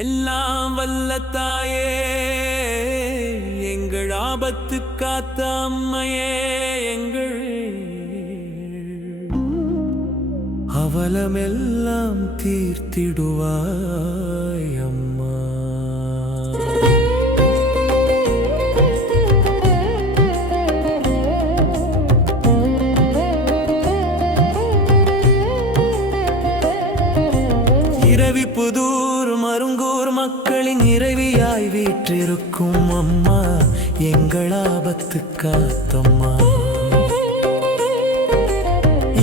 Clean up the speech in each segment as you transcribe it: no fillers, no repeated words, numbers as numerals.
எல்லாம் வல்ல தாயே, எங்கள் ஆபத்து காத்த அம்மையே, எங்கள் அவலமெல்லாம் தீர்த்திடுவாய் அம்மா. இரவி புதூர் மருங்கூர் மக்களின் இறைவியாய் வீற்றிருக்கும் அம்மா, எங்கள் ஆபத்து காத்தம்மா.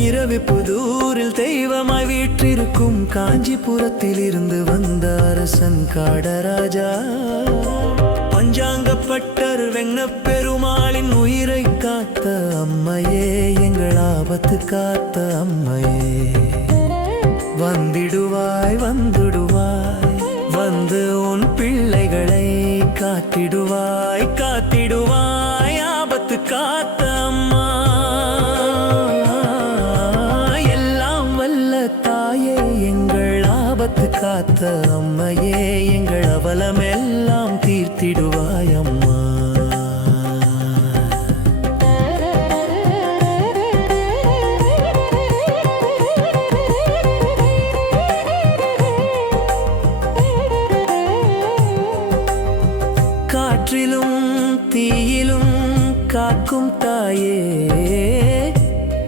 இரவி புதூரில் தெய்வமாய் வீற்றிருக்கும் காஞ்சிபுரத்தில் இருந்து வந்த அரசன் காடராஜா, பஞ்சாங்கப்பட்டர் வெங்கப்பெருமாளின் உயிரை காத்த அம்மையே, எங்கள் ஆபத்து காத்த அம்மையே. வந்திடுவாய் வந்துடுவாய், வந்து உன் பிள்ளைகளை காத்திடுவாய் காத்திடுவாய், ஆபத்து காத்த அம்மா. எல்லாம் வல்ல தாயே, எங்கள் ஆபத்து காத்த அம்மையே, எங்கள் அவலமெல்லாம் தீர்த்திடுவாய் அம்மா. காற்றிலும் தீயிலும் காக்கும் தாயே,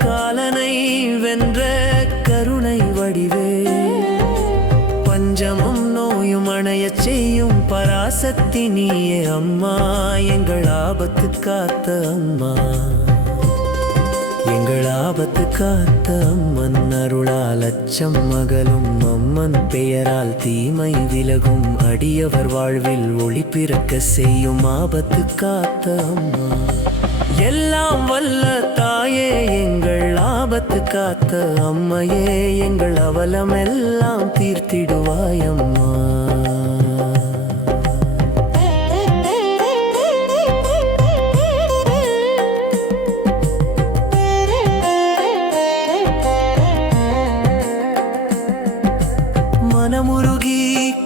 காலனை வென்ற கருணை வடிவே, பஞ்சமும் நோயும் அணையச் செய்யும் பராசக்தி நீயே அம்மா, எங்கள் ஆபத்து காத்த அம்மா. எங்கள் ஆபத்து காத்த அம்மன் அருளால் அச்சம் மகளும், அம்மன் பெயரால் தீமை விலகும், அடியவர் வாழ்வில் ஒளி பிறக்க செய்யும் ஆபத்து காத்த அம்மா. எல்லாம் வல்ல தாயே, எங்கள் ஆபத்து காத்த அம்மையே, எங்கள் அவலமெல்லாம் தீர்த்திடுவாய் அம்மா. மனமுருகி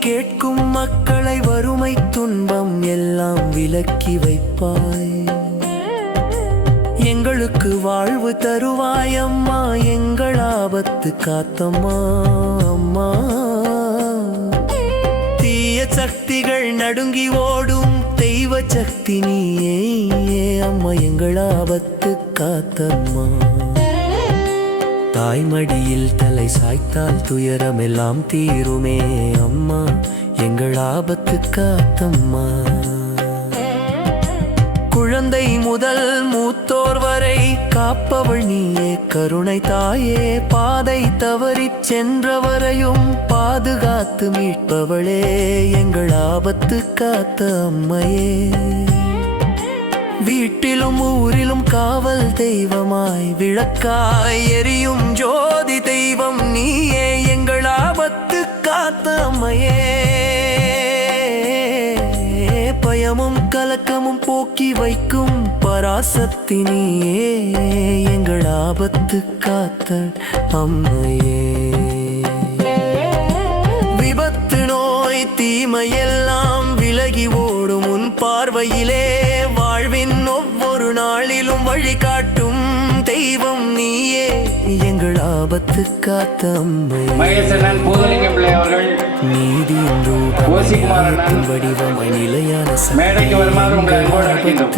கேட்கும் மக்களை வறுமை துன்பம் எல்லாம் விலக்கி வைப்பாய், எங்களுக்கு வாழ்வு தருவாய் அம்மா, எங்கள் ஆபத்து காத்தம்மா அம்மா. தீய சக்திகள் நடுங்கி ஓடும் தெய்வ சக்தி நீயே அம்மா, எங்கள் ஆபத்து காத்தம்மா. தாய்மடியில் தலை சாய்த்தால் துயரமெல்லாம் தீருமே அம்மா, எங்கள் ஆபத்து காத்தம்மா. குழந்தை முதல் மூத்தோர் வரை காப்பவள் நீயே கருணை தாயே, பாதை தவறிச் சென்றவரையும் பாதுகாத்து மீட்பவளே, எங்கள் ஆபத்து காத்த அம்மையே. வீட்டிலும் ஊரிலும் காவல் தெய்வமாய் விளக்காய் எரியும் ஜோதி தெய்வம் நீயே, எங்கள் ஆபத்து காத்த அம்மையே. பயமும் கலக்கமும் போக்கி வைக்கும் பராசக்தி நீயே, எங்கள் ஆபத்து காத்த அம்மையே. விபத்து நோய் தீமையெல்லாம் விலகி ஓடும் உன் பார்வையிலே, வாழ்வின் ஒவ்வொரு நாளிலும் வழிகாட்டும் தெய்வம் நீயே, எங்கள் ஆபத்து காத்த அம்மை. மகேசன் பூதலிங்கம் பிள்ளை அவர்கள் நீதியின் ரூபம் வடிவமாய் நிலையான மேடைக்கு வருமாறு உங்களை அன்போடு அழைக்கின்றோம்.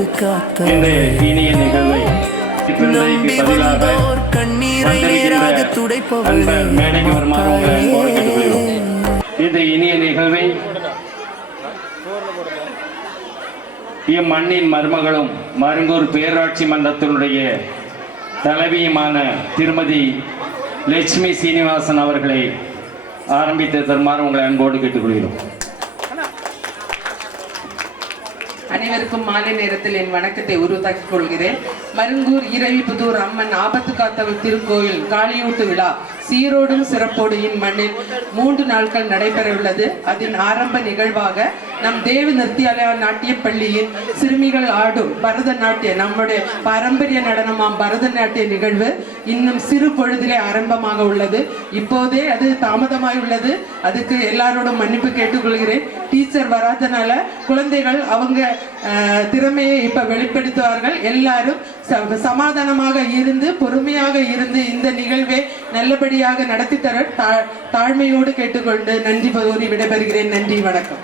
இந்த இனிய நிகழ்வை கண்ணீரை நேராக துடைப்பவள் மேடைக்கு வருமாறு உங்களை அன்போடு கேட்டுக்கொள்கிறோம். இந்த இனிய நிகழ்வை இம்மண்ணின் மருமகளும் மருங்கூர் பேராட்சி மன்றத்தினுடைய தலைவியுமான திருமதி லட்சுமி சீனிவாசன் அவர்களை ஆரம்பித்து தருமாறு உங்களை அன்போடு கேட்டுக்கொள்கிறோம். அனைவருக்கும் மாலை நேரத்தில் என் வணக்கத்தை உருவாக்கிக் கொள்கிறேன். மருங்கூர் இரவிபுதூர் அம்மன் ஆபத்து காத்தவள் திருக்கோயில் காளியூட்டு விழா சீரோடும் சிறப்போடு இம்மண்ணில் 3 நாட்கள் நடைபெற உள்ளது. அதன் ஆரம்ப நிகழ்வாக நம் தேவ நிறுத்தியாலய நாட்டிய பள்ளியின் சிறுமிகள் ஆடும் பரதநாட்டிய நம்முடைய பாரம்பரிய நடனமாம் பரதநாட்டிய நிகழ்வு இன்னும் சிறு பொழுதிலே ஆரம்பமாக உள்ளது. இப்போதே அது தாமதமாய் உள்ளது. அதுக்கு எல்லாரோடும் மன்னிப்பு கேட்டுக்கொள்கிறேன். டீச்சர் வராதனால குழந்தைகள் அவங்க திறமையை இப்ப வெளிப்படுத்துவார்கள். எல்லாரும் சமாதானமாக இருந்து பொறுமையாக இருந்து இந்த நிகழ்வை நல்லபடியாக நடத்தி தர தாழ்மையோடு கேட்டுக்கொண்டு நன்றி கூறி விடைபெறுகிறேன். நன்றி, வணக்கம்.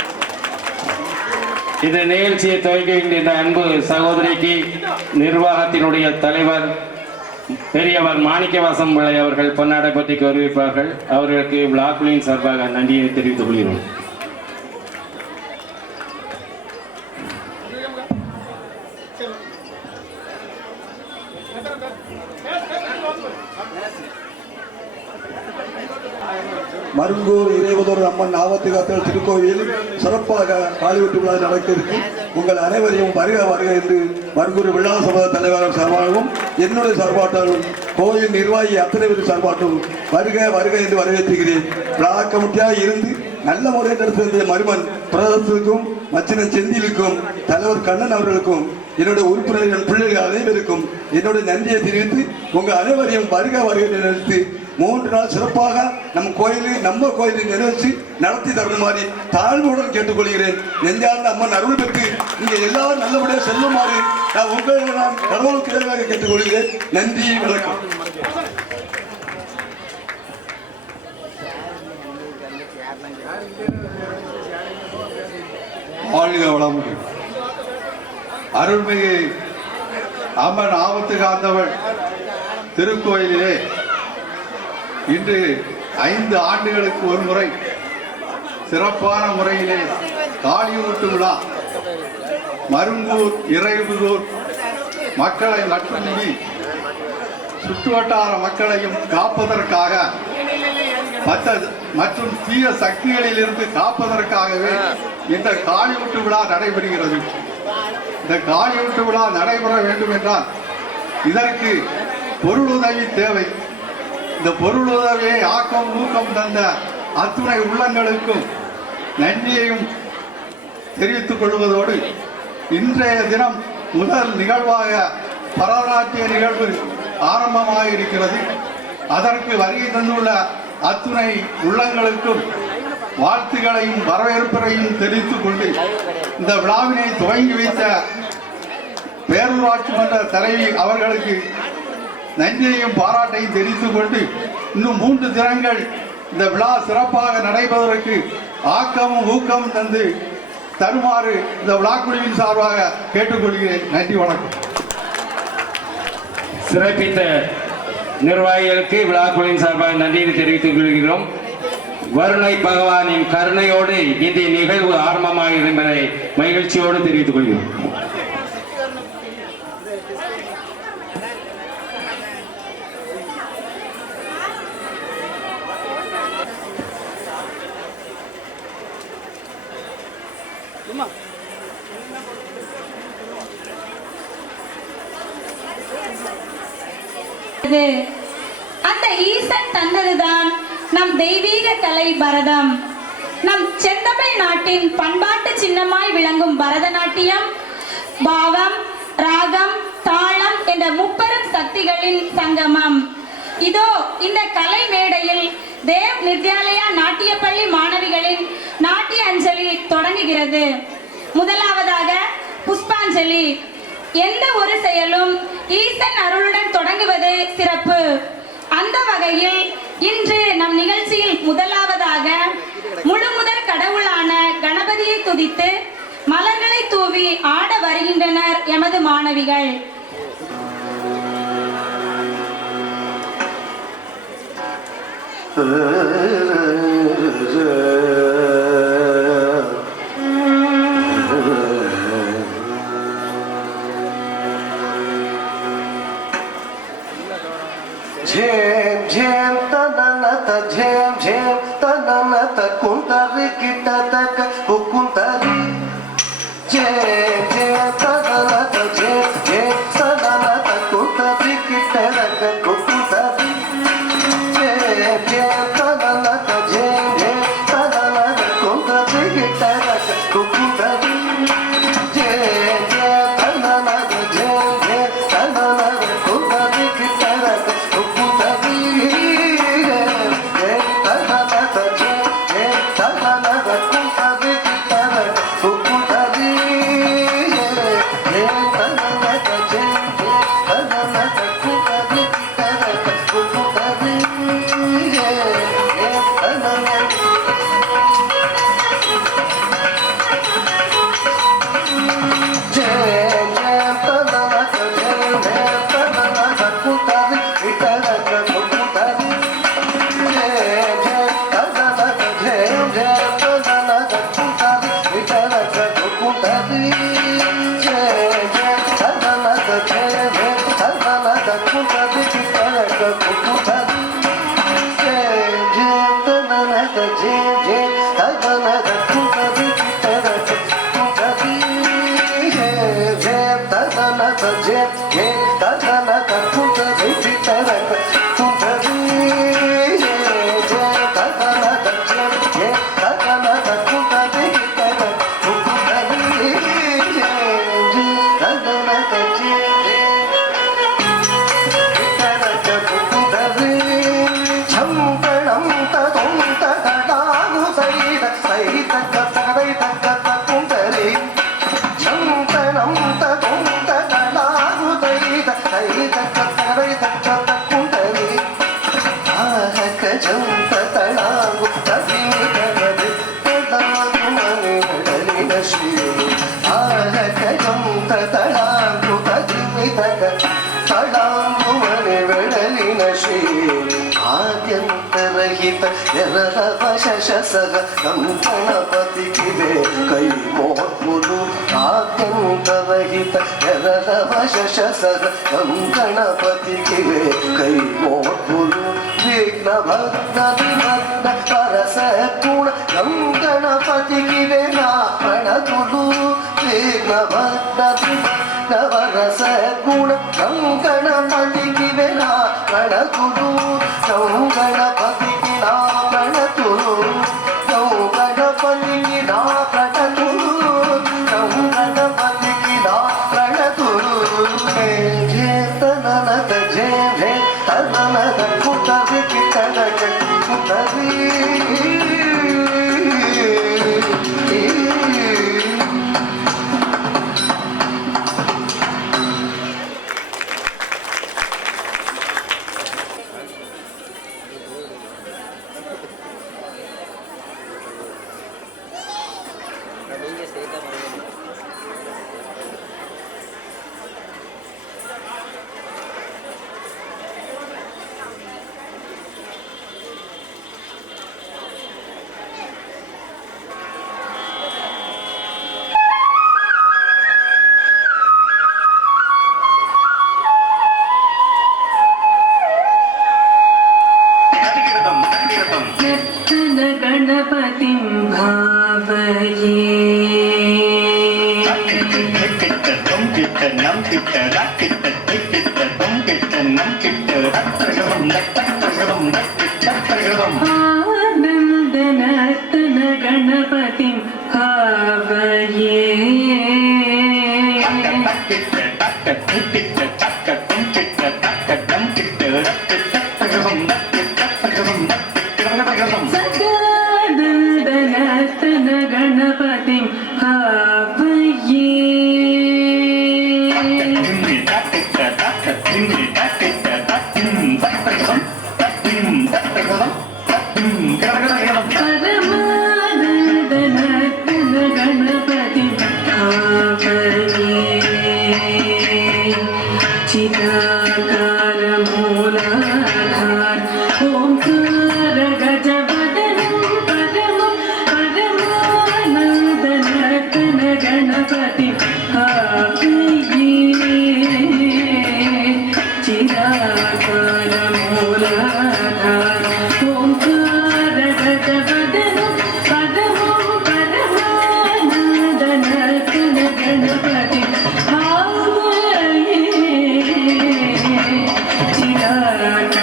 இந்த நிகழ்ச்சியை துவங்குகின்ற இந்த அன்பு சகோதரிக்கு நிர்வாகத்தினுடைய தலைவர் பெரியவர் மாணிக்கவாசம் பிள்ளை அவர்கள் பொன்னாடை பற்றி கௌரவிப்பார்கள். அவர்களுக்கு விழாக்குழுவின் சார்பாக நன்றியை தெரிவித்துக் கொள்கிறோம். மருங்கூர் இறைவதூர் அம்மன் ஆபத்துகாத்தல் திருக்கோயில் சிறப்பாக காளிவெட்டு விழா நடக்கிறது. உங்கள் அனைவரையும் வருக வருக என்று மருங்கூர் விழா சபை தலைவர் சார்பாகவும் என்னுடைய சார்பாட்டாலும் கோயில் நிர்வாகி அத்தனை பேர் சார்பாட்டும் வருக வருக என்று வரவேற்றுகிறேன். விழா கமிட்டியாக இருந்து நல்ல முறையில் நடத்திய மருமன் பிரதத்துக்கும் மச்சினன் செந்திலுக்கும் தலைவர் கண்ணன் அவர்களுக்கும் என்னுடைய உறுப்பினர்கள் பிள்ளைகள் அனைவருக்கும் என்னுடைய நன்றியை தெரிவித்து உங்கள் அனைவரையும் வருக வருக நிறுத்தி 3 நாள் சிறப்பாக நம்ம கோயிலை நிறைவேற்றி நடத்தி தருமாறு தாழ்வுடன் கேட்டுக்கொள்கிறேன். நெஞ்சார்ந்த அம்மன் அருள் பெற்று நீங்க எல்லாரும் நல்லபடியாக செல்லுமாறு நான் கடவுளுக்கு எதிராக கேட்டுக்கொள்கிறேன். நன்றி, வணக்கம். வாழ்க வளமுடன். அருள்மிகு அம்மன் ஆபத்து காத்தவள் திருக்கோயிலிலே இன்று 5 ஆண்டுகளுக்கு ஒரு முறை சிறப்பான முறையிலே காளியூட்டு விழா மருங்கூர் இறைபுதூர் மக்களை மட்டுமின்றி சுற்றுவட்டார மக்களையும் காப்பதற்காக மற்றும் தீய சக்திகளில் இருந்து காப்பதற்காகவே இந்த காளியூட்டு விழா நடைபெறுகிறது. இந்த காளியூட்டு விழா நடைபெற வேண்டும் என்றால் இதற்கு பொருளுதவி தேவை. இந்த பொருளுதவியை ஆக்கம் ஊக்கம் தந்த அத்துணை உள்ளங்களுக்கும் நன்றியையும் தெரிவித்துக் கொள்வதோடு இன்றைய தினம் முதல் நிகழ்வாக பரதநாட்டிய நிகழ்வு ஆரம்பமாக இருக்கிறது. அதற்கு வருகை தந்துள்ள அத்துணை உள்ளங்களுக்கும் வாழ்த்துக்களையும் வரவேற்பையும் தெரிவித்துக் கொண்டு இந்த விழாவினை துவங்கி வைத்த பேரூராட்சி மன்ற தலைவி அவர்களுக்கு நன்றியையும் பாராட்டையும் தெரிவித்துக் கொண்டு இன்னும் 3 தினங்கள் இந்த விழா சிறப்பாக நடைபெறுவதற்கு ஆக்கமும் ஊக்கமும் தந்து தருமாறு இந்த விழாக்குழுவின் சார்பாக கேட்டுக்கொள்கிறேன். நன்றி, வணக்கம். சிறப்பித்த நிர்வாகிகளுக்கு விழாக்குழுவின் சார்பாக நன்றியை தெரிவித்துக் கொள்கிறோம். வருணை பகவானின் கருணையோடு இந்த நிகழ்வு ஆரம்பமாக என்பதை மகிழ்ச்சியோடு தெரிவித்துக் கொள்கிறோம். அந்த ஈசன் தந்ததுதான் நம் தெய்வீக கலை பரதம். நம் செந்தமிழ் நாட்டின் பண்பாட்டு சின்னமாய் விளங்கும் பரதநாட்டியம் பாவம், ராகம், தாளம் என்ற முப்பெரும் சக்திகளின் சங்கமம். இதோ இந்த கலை மேடையில் தேவ் நித்யாலயா நாட்டிய பள்ளி மாணவிகளின் நாட்டிய அஞ்சலி தொடங்குகிறது. முதலாவதாக புஷ்பாஞ்சலி. எந்த ஒரு செயலும் ஈசன் அருளுடன் தொடங்குவது சிறப்பு. அந்த வகையில் இன்று நம் நிகழ்ச்சியில் முதலாவதாக முழுமுதற் கடவுளான கணபதியை துதித்து மலர்களை தூவி ஆட வருகின்றனர் எமது மாணவிகள். झेम झेम तननत झेम झेम तननत कुंतरी किटतक कुंतरी झेम झेम तननत झेम झेम तननत कुंतरी किटतक कुंतरी झेम झेम तननत झेम झेम तननत कुंतरी किटतक कुंतरी ಗಣಪತಿಗೆ ಕೈ ಮೋರ್ಪುಲು ಆದ್ಯಂತರಹಿತ ಶಶಸಗ ಗಣಪತಿಗೆ ಕೈ ಮೋರ್ಪುಲು ವಿಘ್ನ ಭಕ್ತ ವಿಭಕ್ತ ಪರಸ ಗುಣ ಗಣಪತಿಗೆ ಪ್ರಣತುಲು ವಿಘ್ನ ಭಕ್ತ ವಿಭಕ್ತ ಪರಸ ಗುಣ ಗಣಪತಿಗೆ ಪ್ರಣತುಲು ಗಣಪತಿಗೆ ಪ್ರಣತುಲು ಗಣಪತಿಗೆ ಪ್ರಣತುಲು ಗಣಪತಿಗೆ ಪ್ರಣತುಲು ಜಯ ತನನದ ಜಯ ಜಯ ತನನದ ಕುತರಿ ಕಿಟನಕ ಕುತರಿ गणपतिं भावये आनन्दनर्तन गणपतिं भावये सदानन्दनर्तन गणपतिं भावये परमानन्दनर्तन गणपतिं भावये चिदाकार मूलाधार ओंकार गजवदनं परमं परमानन्दनर्तन गणपतिं भावये चिदाकार मूलाधार ओंकार गजवदनं परमं परमानन्दनर्तन गणपतिं भावये चिदाकार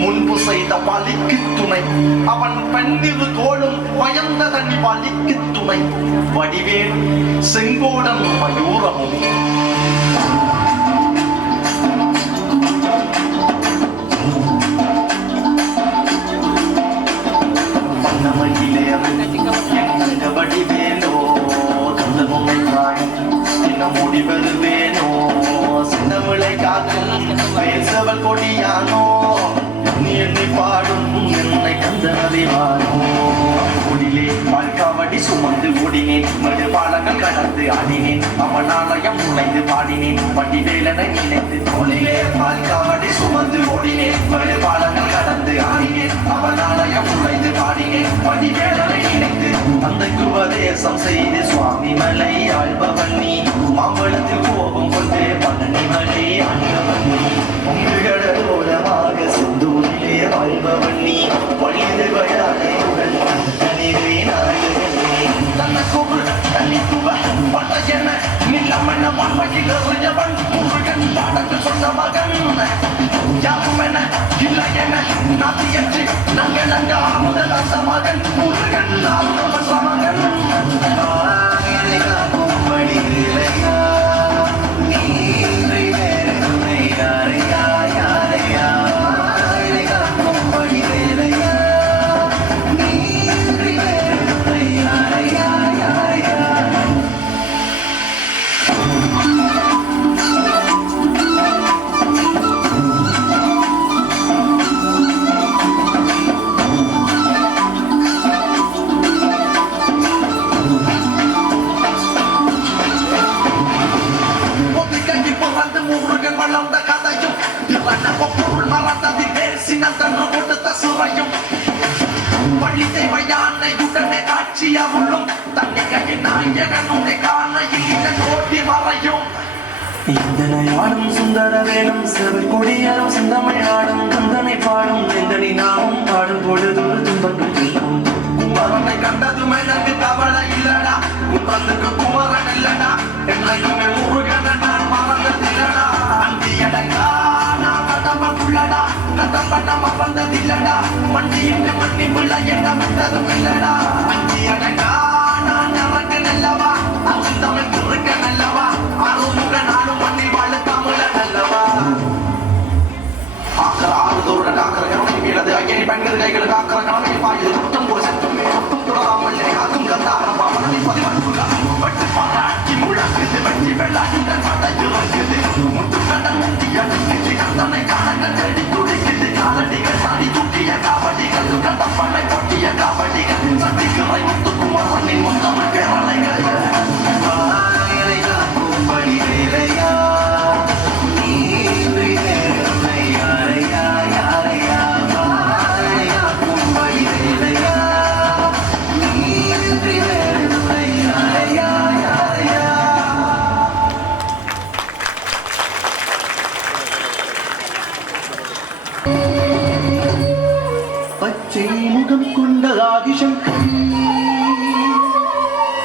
முன்பு செய்த வலிக்கு துணை அவன் பன்னிரு தோளும் பயந்த தனி வலிக்கு துணை வடிவேல் செங்கோடன் மயூரமும் வடிவேலோ தந்த முனை காணும் என்ன முடிவெறுவேனோ சின்னவிளை காக்கும் பேசவள் கொடியானோ நீ என்னை பாடும் என்னை கந்தனறிவானோ குடிலே வாழ்காவடி சுமந்து ஓடினேன் மறு பாலங்கள் கடந்து ஆடினேன் அவன் ஆலயம் நுழைந்து பாடினேன் வடிவேலனை நினைத்து தோளிலே வாழ்காவடி சுமந்து ஓடினேன் மறு பாலங்கள் கடந்து ஆடினேன் அவன் ஆலயம் நுழைந்து பாடினேன் வடிவேலனை நினைத்து தந்தைக்கு உபதேசம் செய்து சுவாமி மலை ஆழ்பவன் நீ மாம்பழத்தில் கோபம் கொண்டு பழனி மலை ஆழ்பவன் நீ பொங்குகளோரமாக சிந்தூரிலே ஆழ்பவன் நீ வழிது வயானை உடன் தனிவே நாயகனே தன்னை கூறு தன்னித்துவ பட்டையன நிலமன மண்மகிழவன் முருகன் பாடங்கு சொன்ன மகன் யாரும் என இல்லை என நாத்தியற்றி நாங்கள் அங்க முதல் அந்த மகன் முருகன் நாம சமகன் படிக்கலையா நீன்றி வேறு துணை யாரையா யாரையா படிக்கலையா நீன்றி வேறு துணை யாரையா யாரையா வளர்ந்த கதையும் பொருள் மறந்ததில் பேசின தன்று கொடுத்த சுவையும் பள்ளி தேவையானை உடனே காட்சியா உள்ளும் தன்னிகையின் நாயகனுடைய காணையில் ஓட்டி மறையும் இந்தனையாடும் சுந்தர வேணும் செவல் கொடியாடும் சிந்தமையாடும் கந்தனை பாடும் எந்தனி நாமும் பாடும் பொழுது துன்பங்கள் கேட்கும் குமரனை கண்டதும் எனக்கு கவலை இல்லடா குன்றத்துக்கு குமரன் இல்லடா என்னைக்குமே முருகன நான் மறந்ததில்லடா அந்தியடங்கா நான் கடம்புள்ளடா கடம்பட்டம வந்ததில்லடா மண்டியுக்கு மண்ணி புள்ள என்ன விட்டதும் இல்லடா அந்தியடங்கா நான் இறங்க நல்லவா அவன் தமிழ் இருக்க நல்லவா கொண்ட ஆதிசங்கரி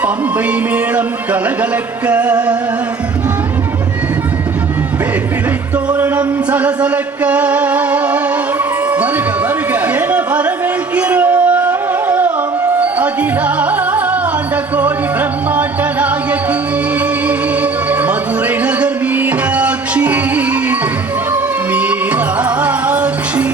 பம்பை மேளம் கலகலக்க வேப்பிலை தோரணம் சலசலக்க வருக வருக என வரவேற்கிறோம் அகிலாண்ட கோடி பிரம்மாண்ட நாயகி மதுரை நகர் மீனாட்சி மீனாட்சி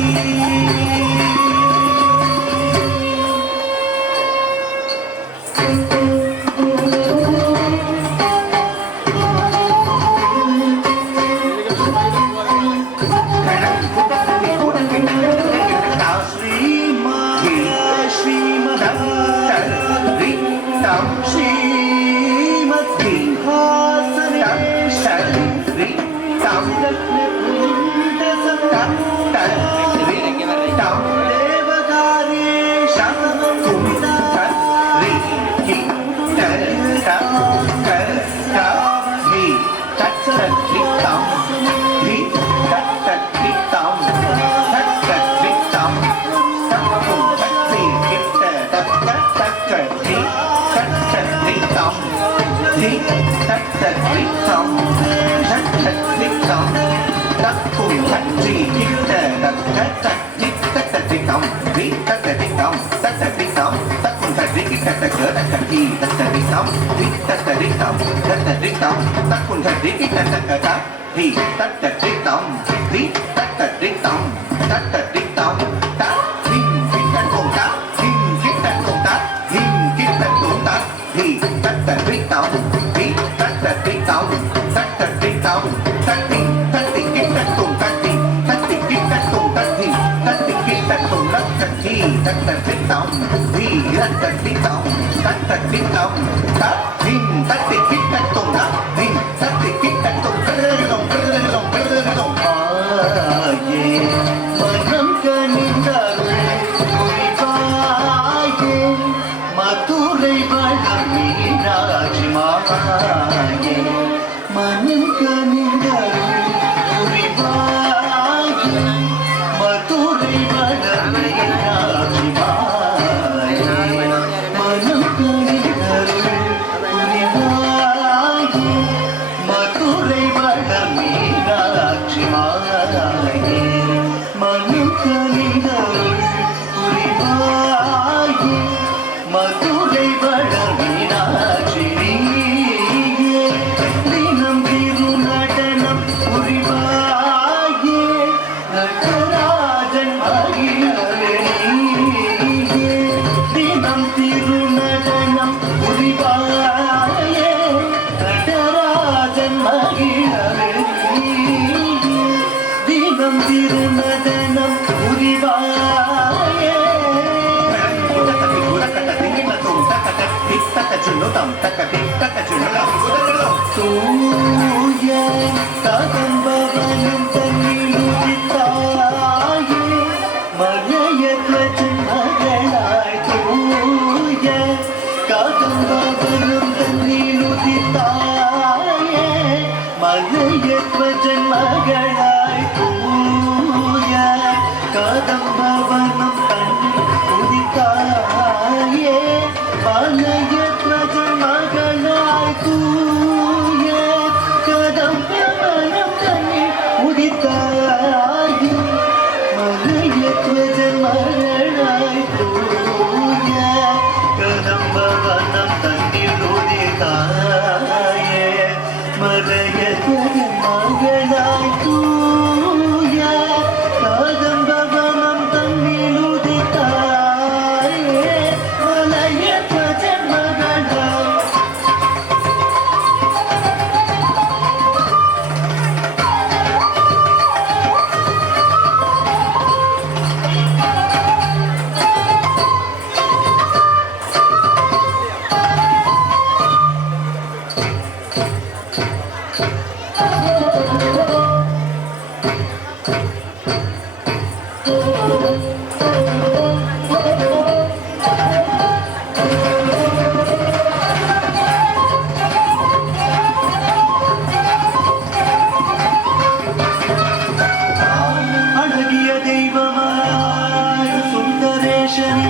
அழகிய தெய்வமாய் சுந்தரேசன்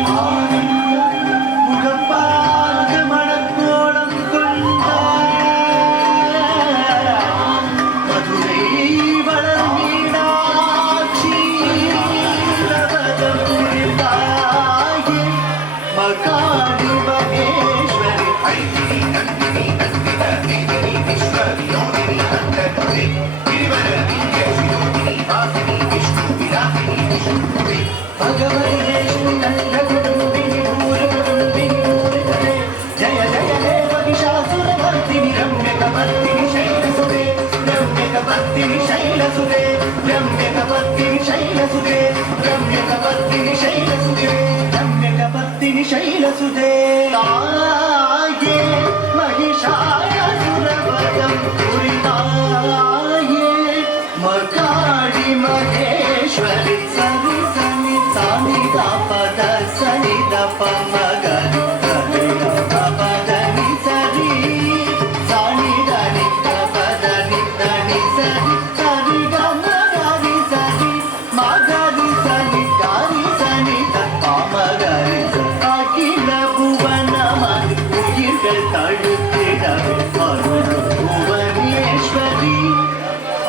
शैलसुते रम्यकपर्दिनि शैलसुते रम्यकपर्दिनि शैलसुते ताये महिषासुरवदं पुरिताये मकाळि महेश्वरि सरि सनि सानि दा पद सनि द प म ग रि द प द नि सरि सानि द नि द प द नि द नि सरि सरि ग म ग रि सरि म ग रि सनि ग रि सनि द प म ग रि स अखिल भुवनमது உயிர்கள் தழுத்திடவே அருளும் புவனேஸ்வரி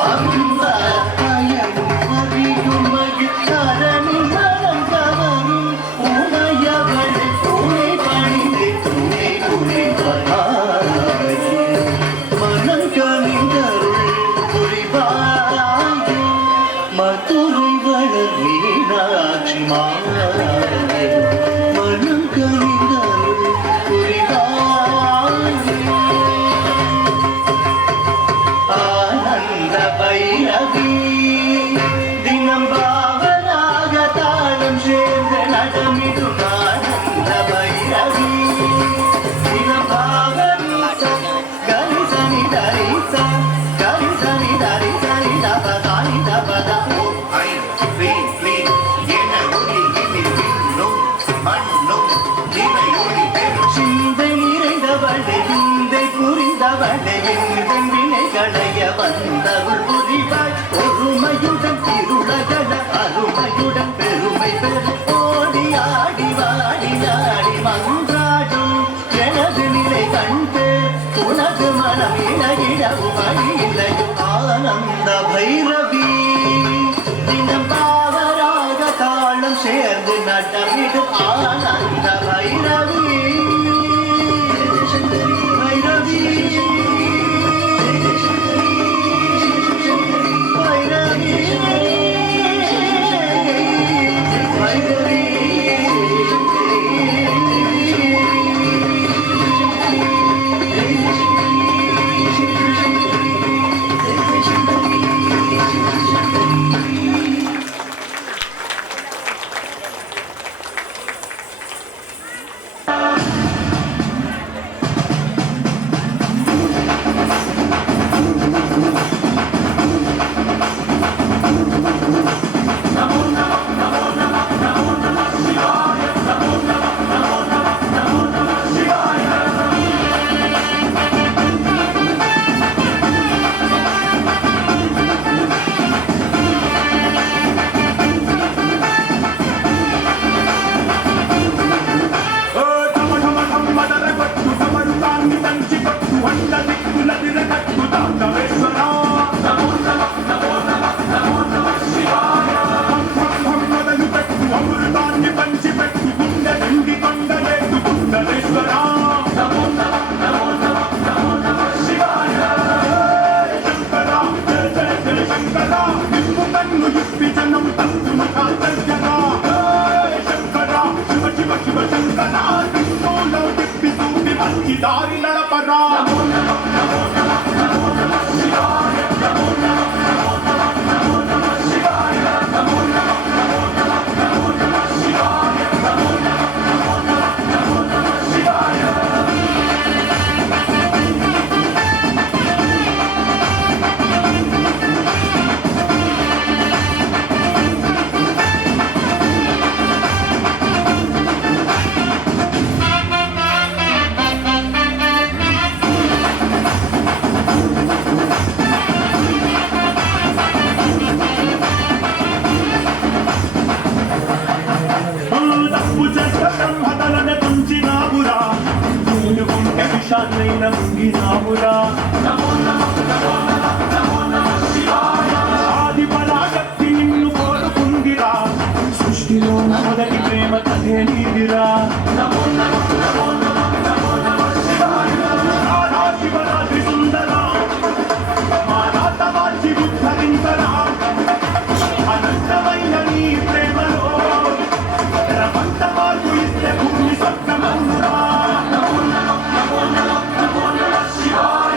அம்பா பயனும் அறியும் மகிழ்தரணி மனம் கவரும் உமையவள் துணை பணிந்து துணை புரிவாயே மனம் கனிந்தருள் புரிவாயே மதுரை வளர் மீனாட்சி மாயே மனம் கனிந்தருள் புரிவாயே ஆனந்த பைரவி தினம் பாவனாக தாளம் சேர்ந்து நடமிடும் ஆனந்த பைரவி தினம் பாவனீச கரிசனி தரிச கரிசனி தரிசனி தபதானி தபதா சிந்தை நிறைந்தவளை விந்தை புரிந்தவளை எங்கள் வினை களைய வந்தவள் புரிவாய் ஒருமையுடன் திருளகல அருமையுடன் பெருமை பெரு ஓடி ஆடி வாடி நாடி மன்றாடும் எனது நிலை கண்டு உனது மனம் இழகிடவும் வழி இல்லையும் ஆனந்த பைரவி தினம் பாவராக தாளம் சேர்ந்து நடமிடும் ஆனந்த பைரவி பைரவி பைரவி దారి నడపరా విషాన్నైన ముంగినామురా ఆది పరాగత్తి నిన్ను కోరుకుందిరా సృష్టిలో మొదటి ప్రేమ కథే నీదిరా శివరాత్రి సుందరా మా రాతవాచి ఉద్ధరించరా అనంతమైన నీ ప్రేమలో రమంత మార్పు ఇస్తే భూమి స్వర్గమవురా శివాయ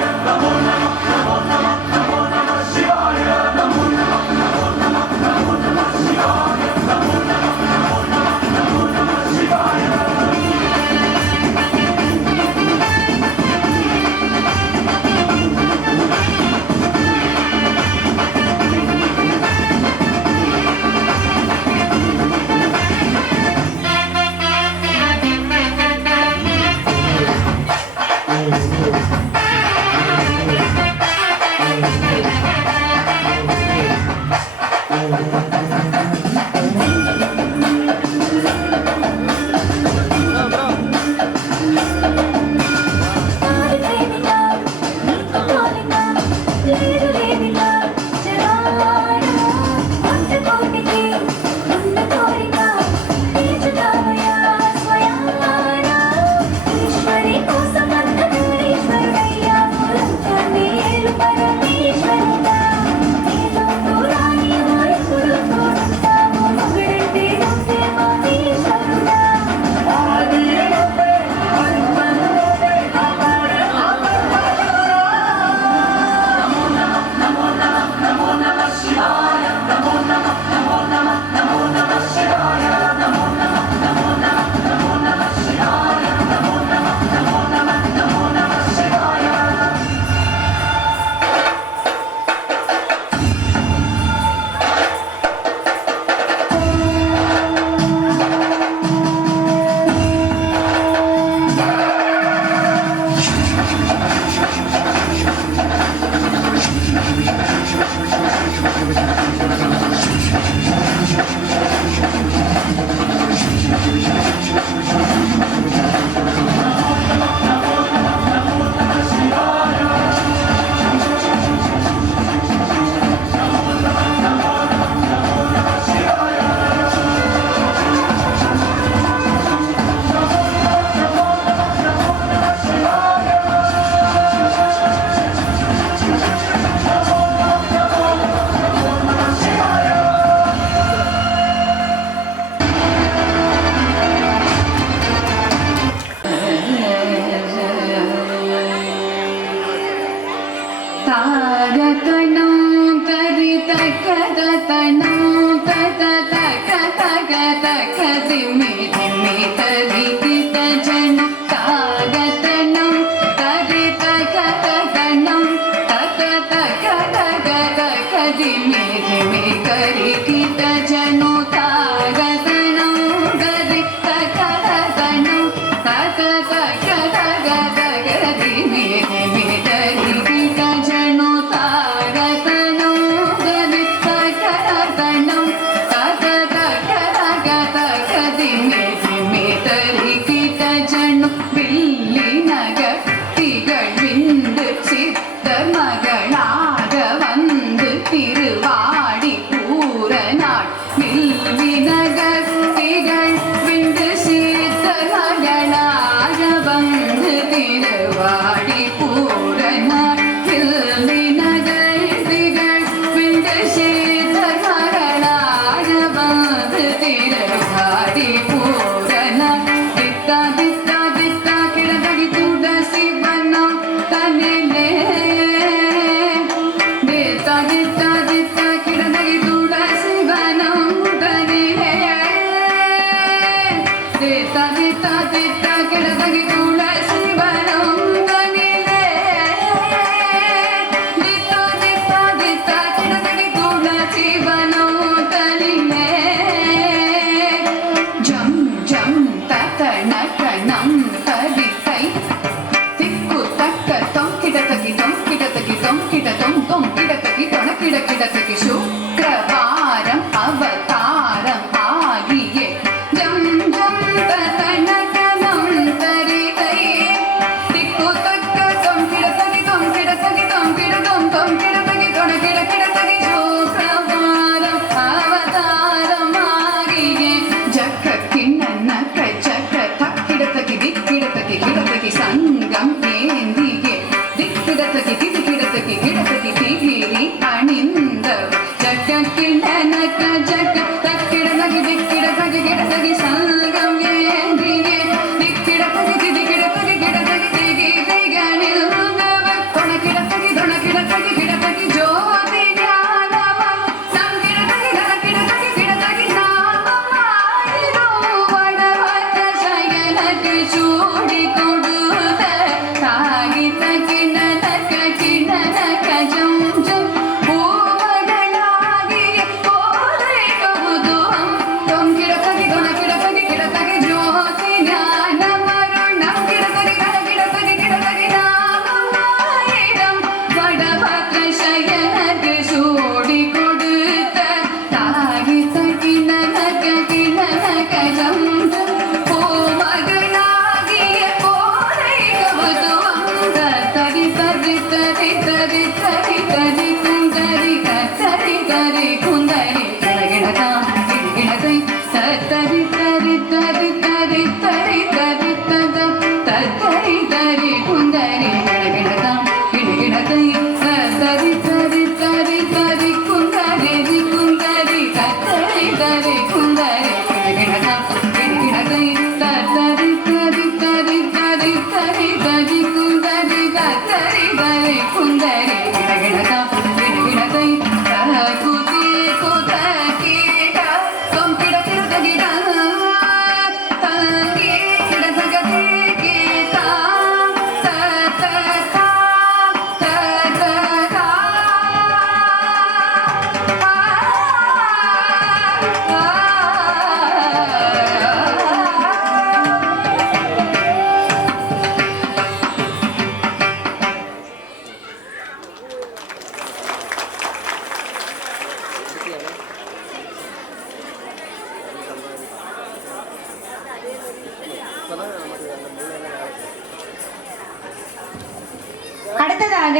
அடுத்ததாக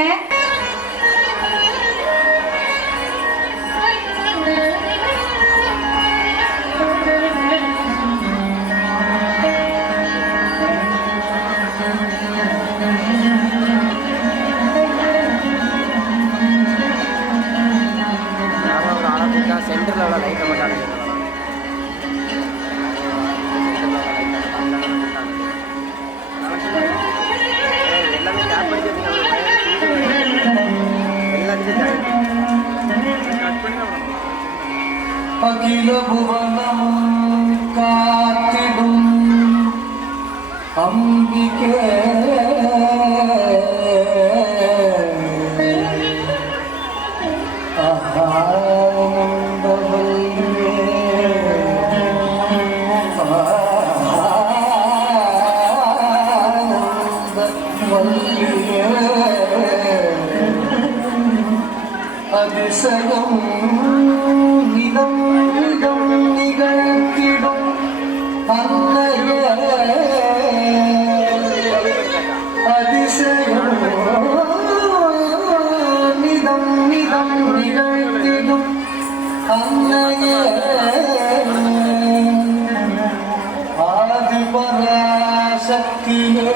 சென்டரில் உள்ள லைட்டை மட்டும் அடைஞ்சிடலாம் எல்லாமே ஸ்டார்ட் பண்ணி அகில புவனம் காத்திடும் அம்பிகே அதிசயம் இதம் இதம் நிகழ்த்திடும் அன்னையே அதிசயம் நிதம் நிதம் நிகழ்த்திடும் அன்னையே ஆதிபராசக்தியே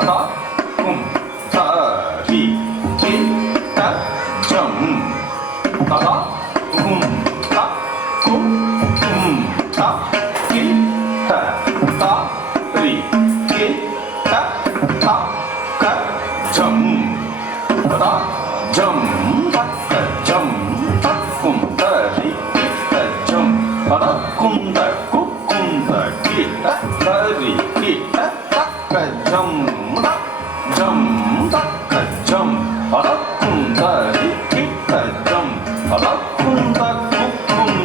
ததா கும் தரி கிட்ட ஜம் ததா கும் த கும் கும் த கிட்ட தரி கிட்ட த க ஜம் ததா ஜம் தக்க ஜம் தக்கும் தரி கிட்ட ஜம் ததா கும் த குக்கும் த கிட்ட தரி கிட்ட தக்க ஜம் தக் ஜம் தக்க ஜம் ததா கும் தரி கிட்ட ஜம் ததா கும் த குக்கும்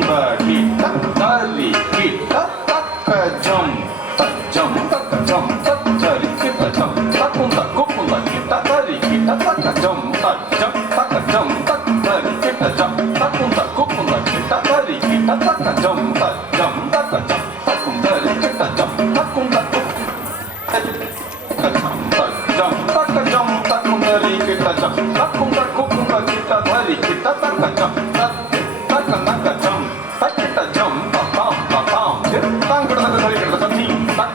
த கிட்ட தரி கிட்ட தக்க ஜம் தக் ஜம் தக்க ஜம் தக் தரி கிட்ட ஜம் தக்கும் த குக்கும் த கிட்ட தரி கிட்ட தக்க ஜம் தக் ஜம் தக்க ஜம் தக் தரி கிட்ட ஜம் தக்கும் த குக்கும் த கிட்ட தரி கிட்ட தக்க ஜம் தக் ஜம் தக்க ஜம் தக்கும் தரி கிட்ட ஜம் தக்கும் த jam tak jam takum dari kita jam takum kita dari kita tak jam tak jam tak kita jam tatam tang kita dari kita tadi tak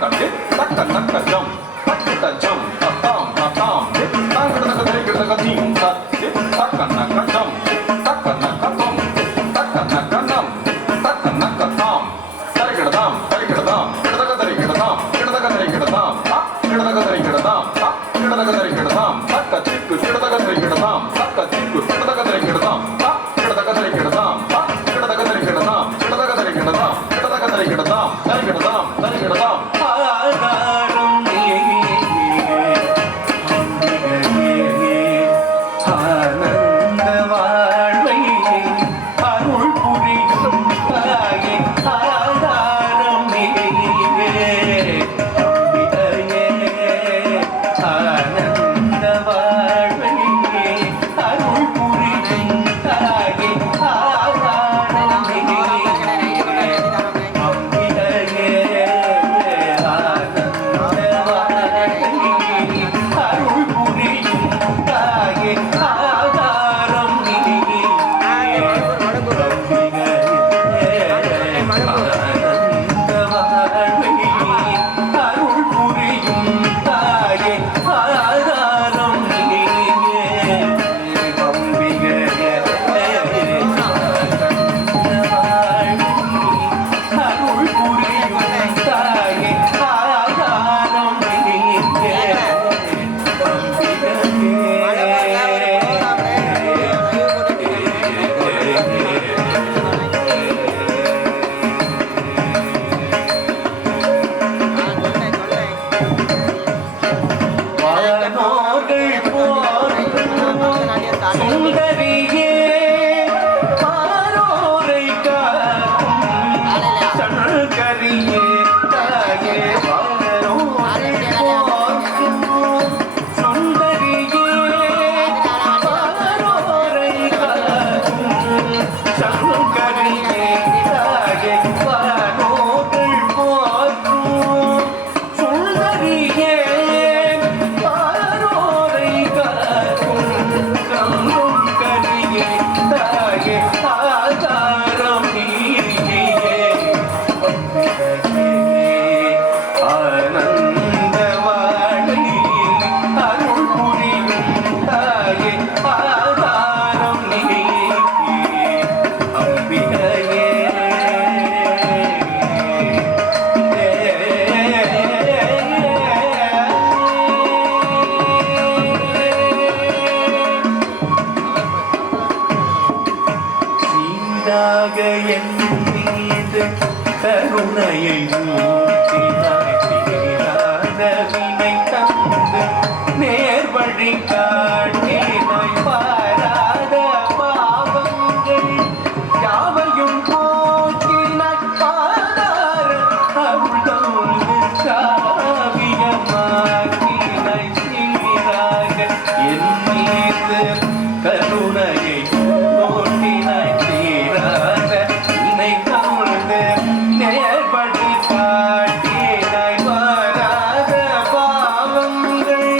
jam tak kita jam tatam tang kita dari kita tadi tak jam tak tom tak nam tak tam dari kita dam kita dari kita dam கிடதகதரிக்கிடதாம் தக்க சிக்கு கிடதகதரிக்கிடதாம் தக்க சிக்கு கிடதகதரிக்கிடதாம் கிடதகதரிக்கிடதாம் கிடதகதரிக்கிடதாம் கிடதகதரிக்கிடதாம் கிடதகதரிக்கிடதாம் தரிக்கிடதாம் தரிக்கிடதாம் ஆகாரம் ஆனந்த வாழ்வை அருள் புரியும் தாயே ஆதாரம் ஆனந்த வாழ்வை அருள் புரியும் தாயே ஆதாரம் அம்பிகையே ஆனந்த வாழ்வை அருள் புரியும் தாயே ஆதாரம் சுந்தரியே பாரோரை காக்கும் சங்கரியே தாயே பாரோரை போற்றும் சுந்தரியே பாரோரை காக்கும் சங்கரியே தாயே பாரோரை போற்றும் சுந்தரியே பாரோரை காக்கும் சங்கம் கரியே தாயே ஆதாரம் நீயே ஆனந்த வாழ்வை அருள் புரியும் தாயே ஆதாரம் நீயே அம்பிகையே சீராக என் மீது கருணையை ஊற்றினாய் தீராத வினை தந்து நேர்வழி காட்டினாய் பாராத பாவங்கள் யாவையும் போக்கினாய் பாதார அருள் தந்து காவியமாக்கினாய் சீராக என் மீது கருணையை ஓட்டினாய் தீராத வினை தந்து நேர்வழி காட்டினாய் பாராத பாவங்கள்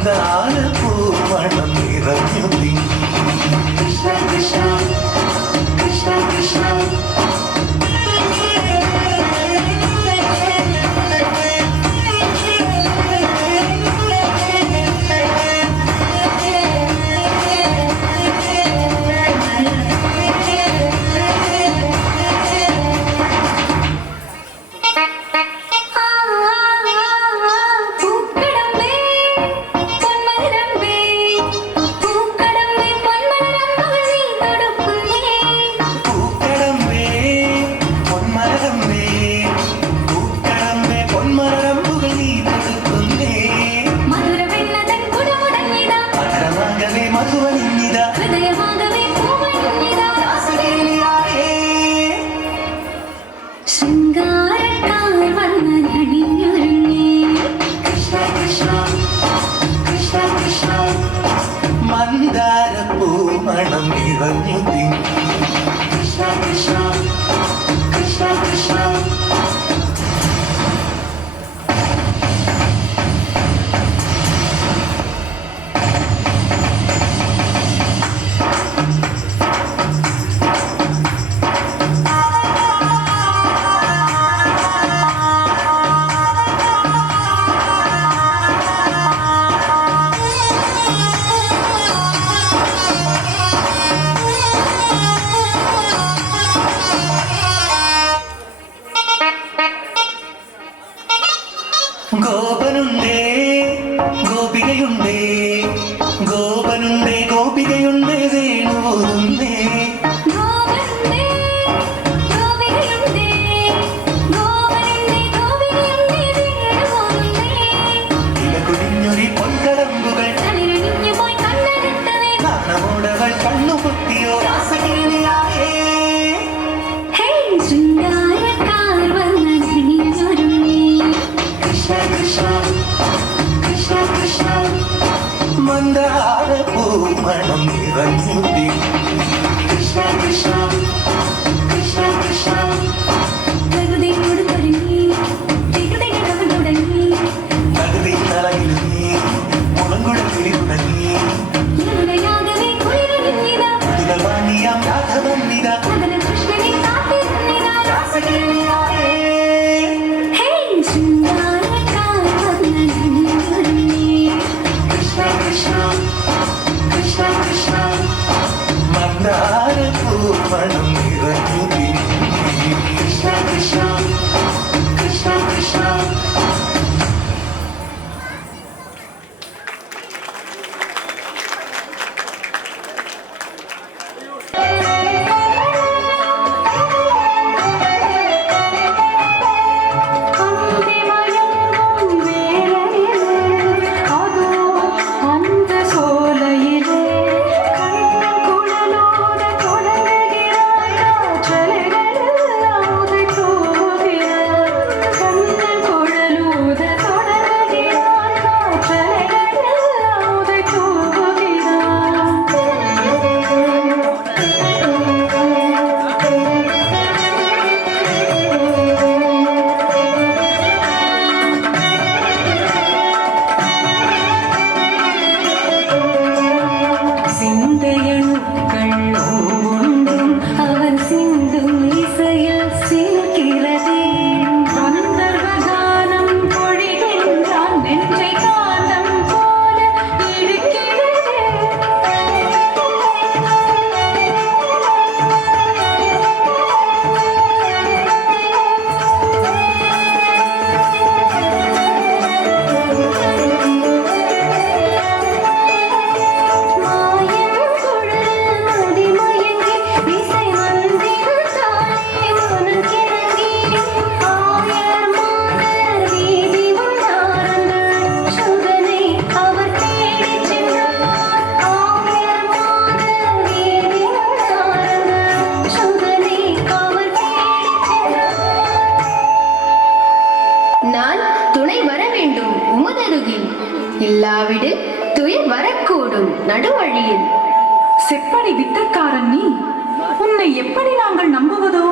മന്ദാര പൂമണം നിറഞ്ഞു കൃഷ്ണ കൃഷ്ണ കൃഷ്ണ കൃഷ്ണ മന്ദാര പൂമണം നിറഞ്ഞു കൃഷ്ണ കൃഷ്ണ കൃഷ്ണ കൃഷ്ണ ഗോപനുണ്ടേ ഗോപികയുണ്ടേ ഗോപനുണ്ടേ ഗോപികയുണ്ടേ വേണുപോകുന്നേ ഇലകുടിഞ്ഞൊരി പൊൻകടമ്പുകൾ നാണമോടവൾ കണ്ണുപൊത്തിയോ രാസകേളിയായേ മന്ദാര പൂമണം നിറഞ്ഞു കൃഷ്ണ കൃഷ്ണ കൃഷ്ണ കൃഷ്ണ തകതി തലകിലുങ്ങി മുളങ്കുഴത്തിൽ തുടങ്ങി മധുരവാണിയാം രാഘവന്നിത രാസകേളിയായേ മന്ദാര പൂമണം നിറഞ്ഞു കൃഷ്ണ കൃഷ്ണ കൃഷ്ണ കൃഷ്ണ இல்லாவிடு துயர் வரக்கூடும் நடுவழியில். செப்படி வித்தைக்காரன் நீ, உன்னை எப்படி நாங்கள் நம்புவதோ?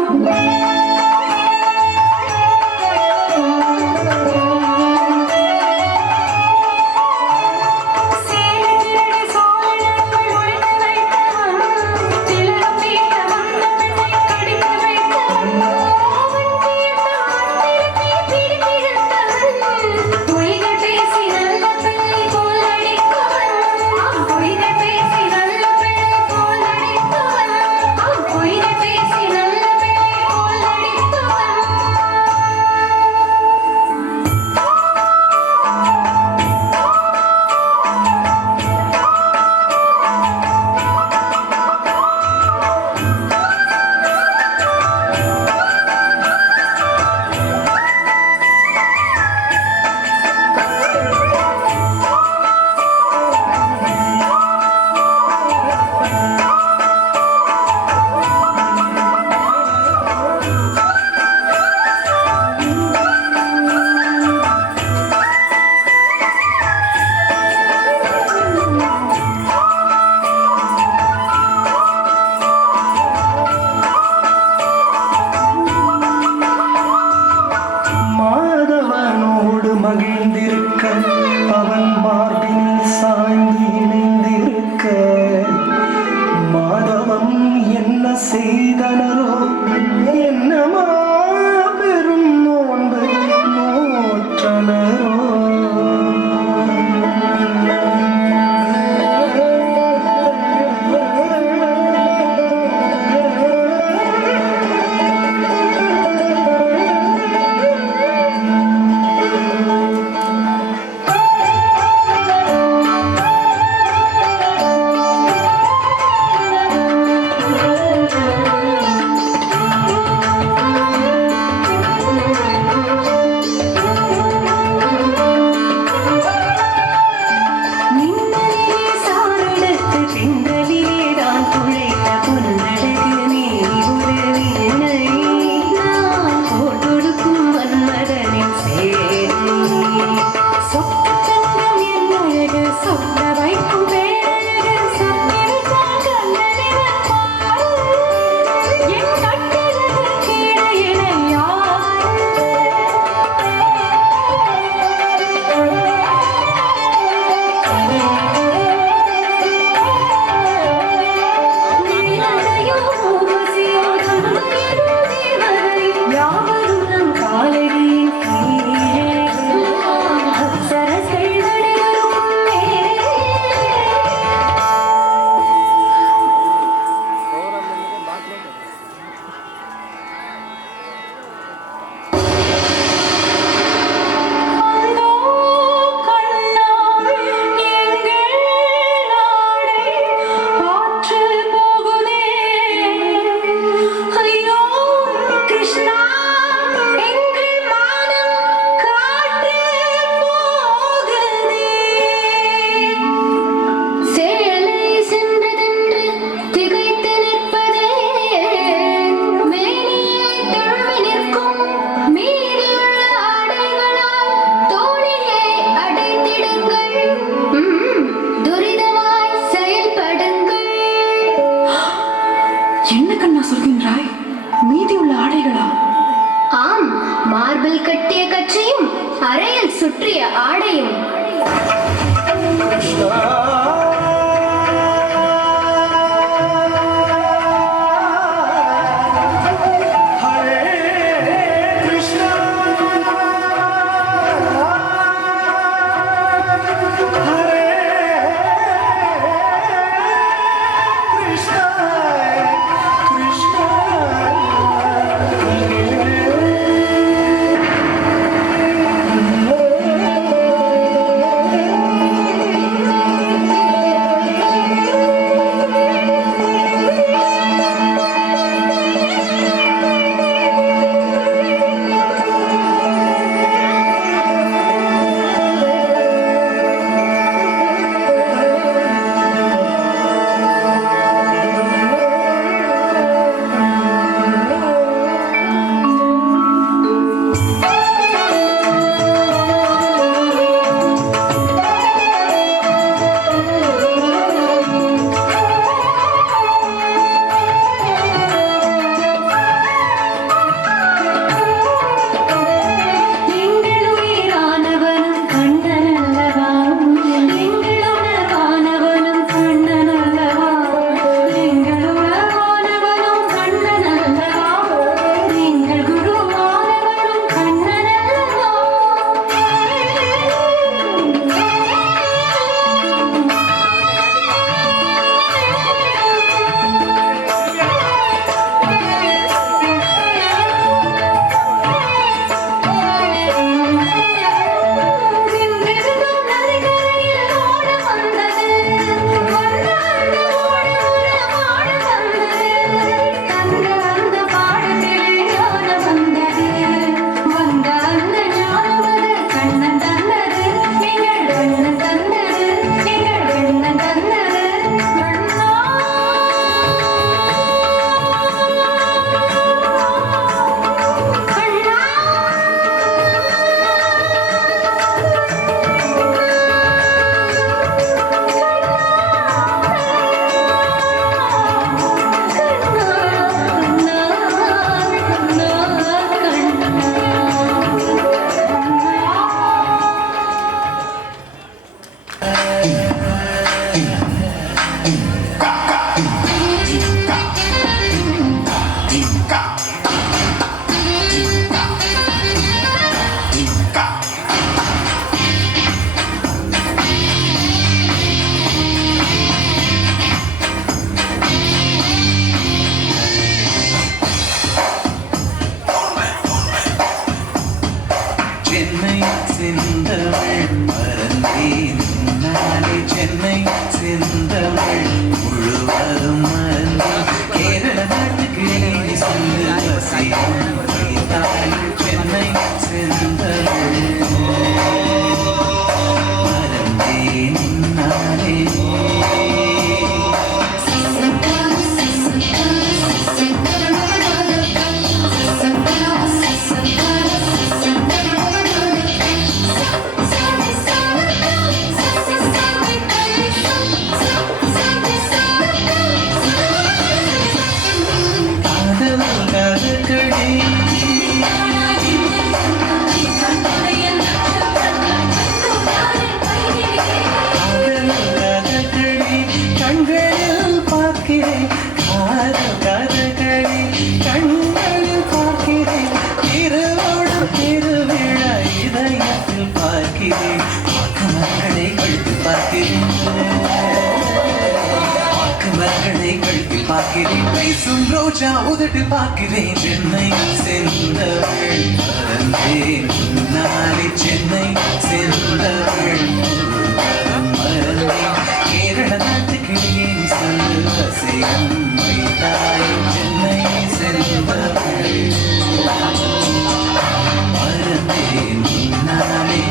சென்னை செந்தமிழ் முழுவதும் மறந்து கேரள நாட்டுக்கு சென்று வசியம் வைத்தாய் சென்னை செந்தமிழ் மறந்தேன் நானே கண்களில் பார்க்கிறேன் காதல் கதகளி கண்களில் பார்க்கிறேன் திருவோடும் திருவிழா இதயத்தில் பார்க்கிறேன் மக்களை கழுத்து பார்க்கிறேன் மக்களை கழுத்து பார்க்கிறேன் பேசும் ரோஜா உதட்டு பார்க்கிறேன் சென்னை சென்றவள் மறந்தேன் நாளை சென்னை சென்றவள் மறந்தேன் கேரள நாட்டுக்கு நீ சொல்லு வசியம் வைத்தாய் சென்னை சென்றவள் மறந்தேன் நாளை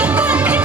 மாலை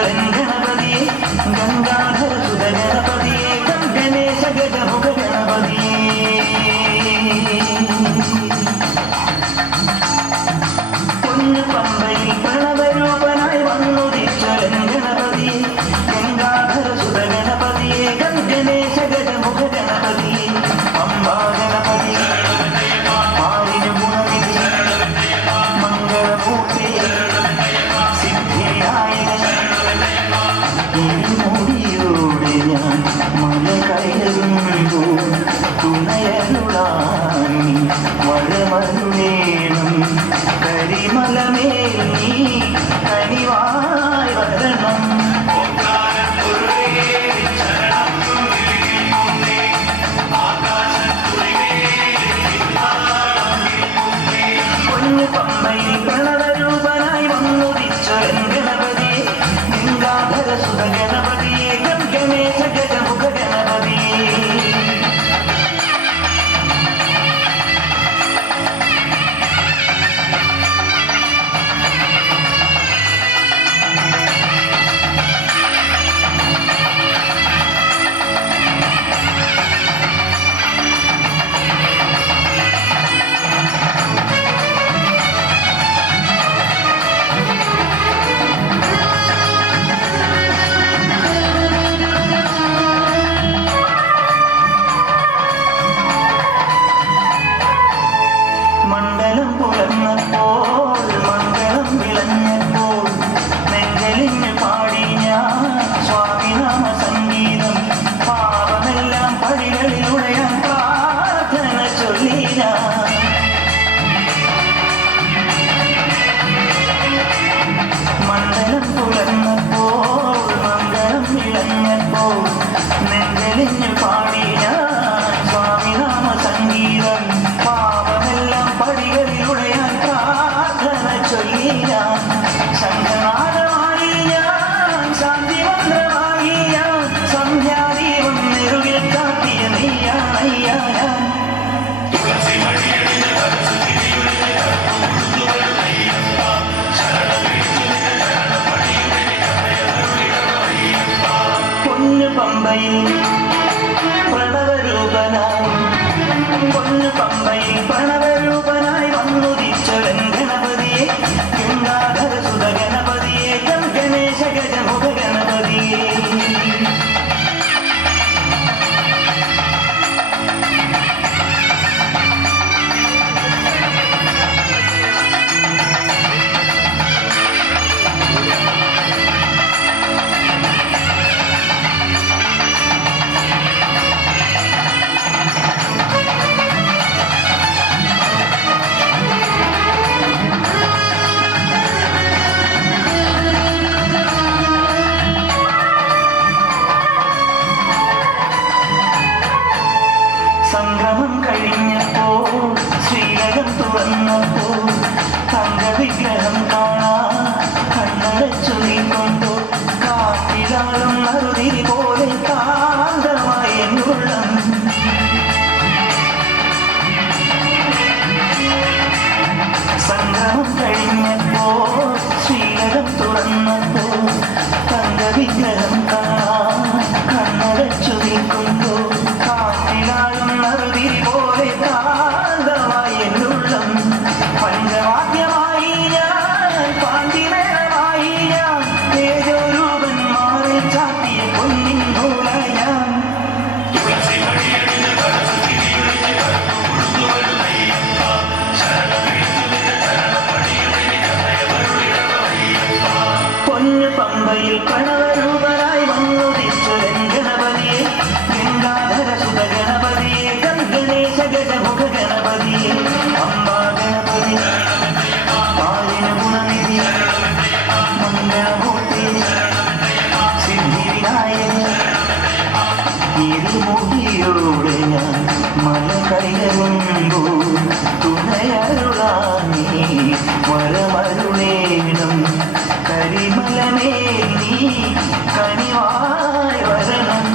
വന്നുദിച്ചൊരൻ ഗണപതിയെ ഗംഗാധര സുത ഗണപതിയെ ഗണേശ ഗജമുഖ ഗണപതിയെ പൊന്നു പമ്പയിൽ പ്രണവരൂപനായി വന്നുദിച്ചൊരൻ ഗണപതിയെ ഗംഗാധര സുത ഗണപതിയെ ഗണേശ ഗജമുഖ ഗണപതിയെ പമ്പാ ഗണപതിയെ പാലിന് ഗുണനിധി മംഗളമൂർത്തി സിദ്ധിനായകൻ മുടിയോടെ ഞാൻ മല കയറുമ്പോൾ തുണയരുളാൻ വരമരുളേണം കരിമലമേൽ നീ കനിവായി വരണം പൊന്നു പമ്പയിൽ പ്രണവരൂപനായി വന്നുദിച്ചൊരൻ ഗണപതിയെ ഗംഗാധര സുത ഗണപതിയെ ഗണേശ ഗജമുഖ ഗണപതിയെ മണ്ഡലം പുലർന്നപ്പോൾ മംഗളം വിളഞ്ഞപ്പോൾ നെഞ്ചലിഞ്ഞ് പാടി ഞാൻ സ്വാമിനാമ സംഗീതം പാപമെല്ലാം പടികളിലുടയാൻ പ്രാർത്ഥന ചൊല്ലി ഞാൻ മണ്ഡലം പുലർന്നപ്പോൾ മംഗളം വിളഞ്ഞപ്പോൾ നെഞ്ചലിഞ്ഞ് പാടി ഞാൻ സ്വാമിനാമ സംഗീതം പാപമെല്ലാം പടികളിലുടയാൻ പ്രാർത്ഥന ചൊല്ലി ഞാൻ ശംഖനാദമായി ഞാൻ ശാന്തി മന്ത്രമായി ഞാൻ സന്ധ്യാദീപം നെറുകിൽ കാട്ടിയ നീയാണയ്യാ ഞാൻ പൊന്നു പമ്പയിൽ പ്രണവരൂപനായി പൊന്നു പമ്പയിൽ പ്രണവരൂപനായി വന്നുദിച്ചൊരൻ ഗണപതിയെ ഗംഗാധര സുത ഗണപതിയെ ഗണേശ ഗജമുഖ ഗണപതിയെ സംഗമം കഴിഞ്ഞപ്പോൾ ശ്രീലകം തുറന്നപ്പോൾ തങ്കവിഗ്രഹം കാണാൻ കണ്ണടച്ചു നീക്കൊണ്ടു കാറ്റിലാളും നറുതിരി പോലെ കാന്തമായി എന്നുള്ളം സംഗമം കഴിഞ്ഞപ്പോൾ ശ്രീലകം തുറന്നപ്പോൾ തങ്കവിഗ്രഹം കാണാൻ കണ്ണടച്ചു നീക്കൊണ്ടു കാറ്റിലാളും നറുതിരി പോലെ കാന്തമായി എന്നുള്ളം പഞ്ചവാദ്യമായി ഞാൻ പാണ്ഡിമേളമായി ഞാൻ തേജോരൂപൻ മാറി ചാത്തിയ പൊന്നിൻ നൂലായി ഞാൻ പൊന്നു പമ്പയിൽ പ്രണവരൂപനായി വന്നുദിച്ചൊരൻ ഗണപതിയെ ഗംഗാധര സുത ഗണപതിയെ ഗണേശ ഗജമുഖ ഗണപതിയെ അമ്പാ ഗണപതി പാലിന് ഗുണനിധി മംഗളമൂർത്തി സിദ്ധിവിനായകൻ ഇരുമുടിയോടെ ഞാൻ മല കയറുമ്പോൾ തുണയരുളാൻ നീ വരമരുളേണം കരിമലമേ നീ കനിവായി വരണം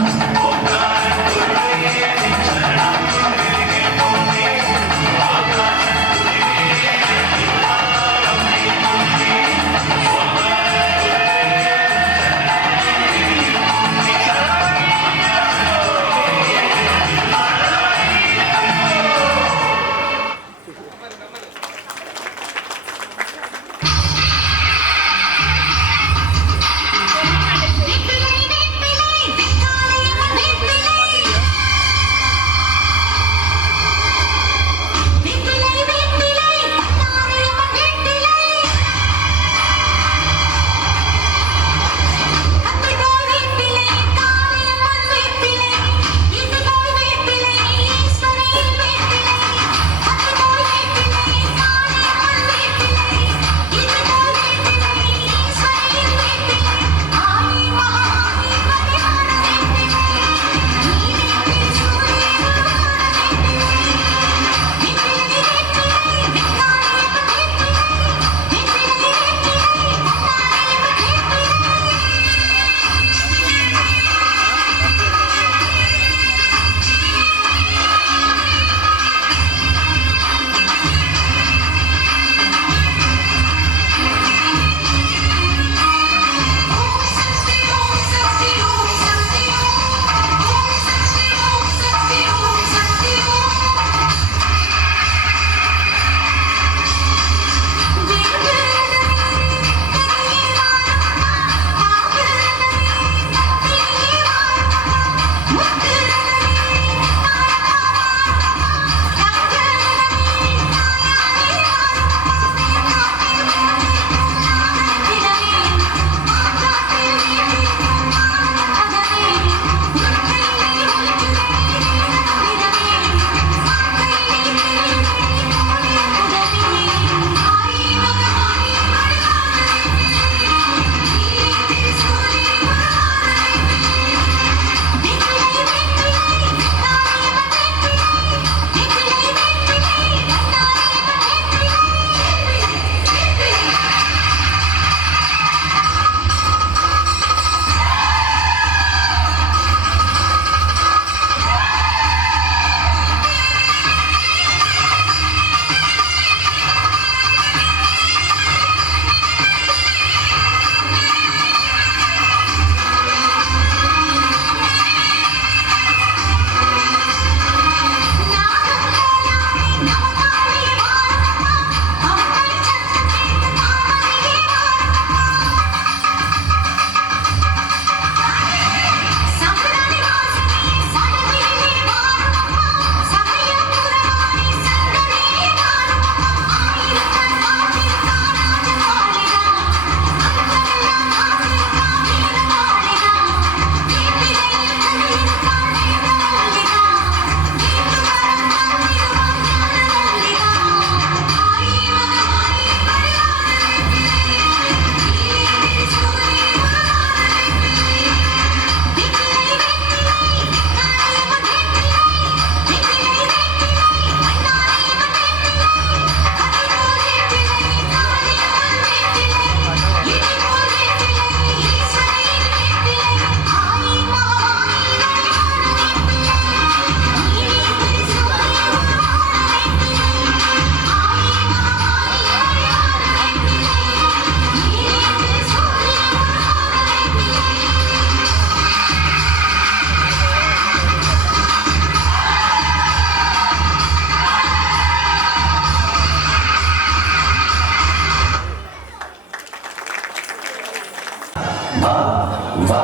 வா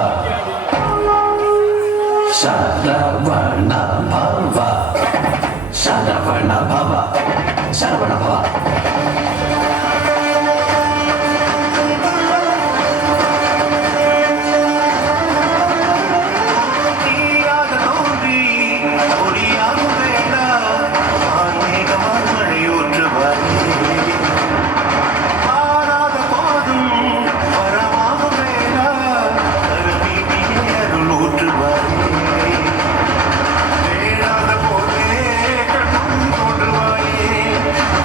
சரவண பவ சரவண பவ சரவண பவ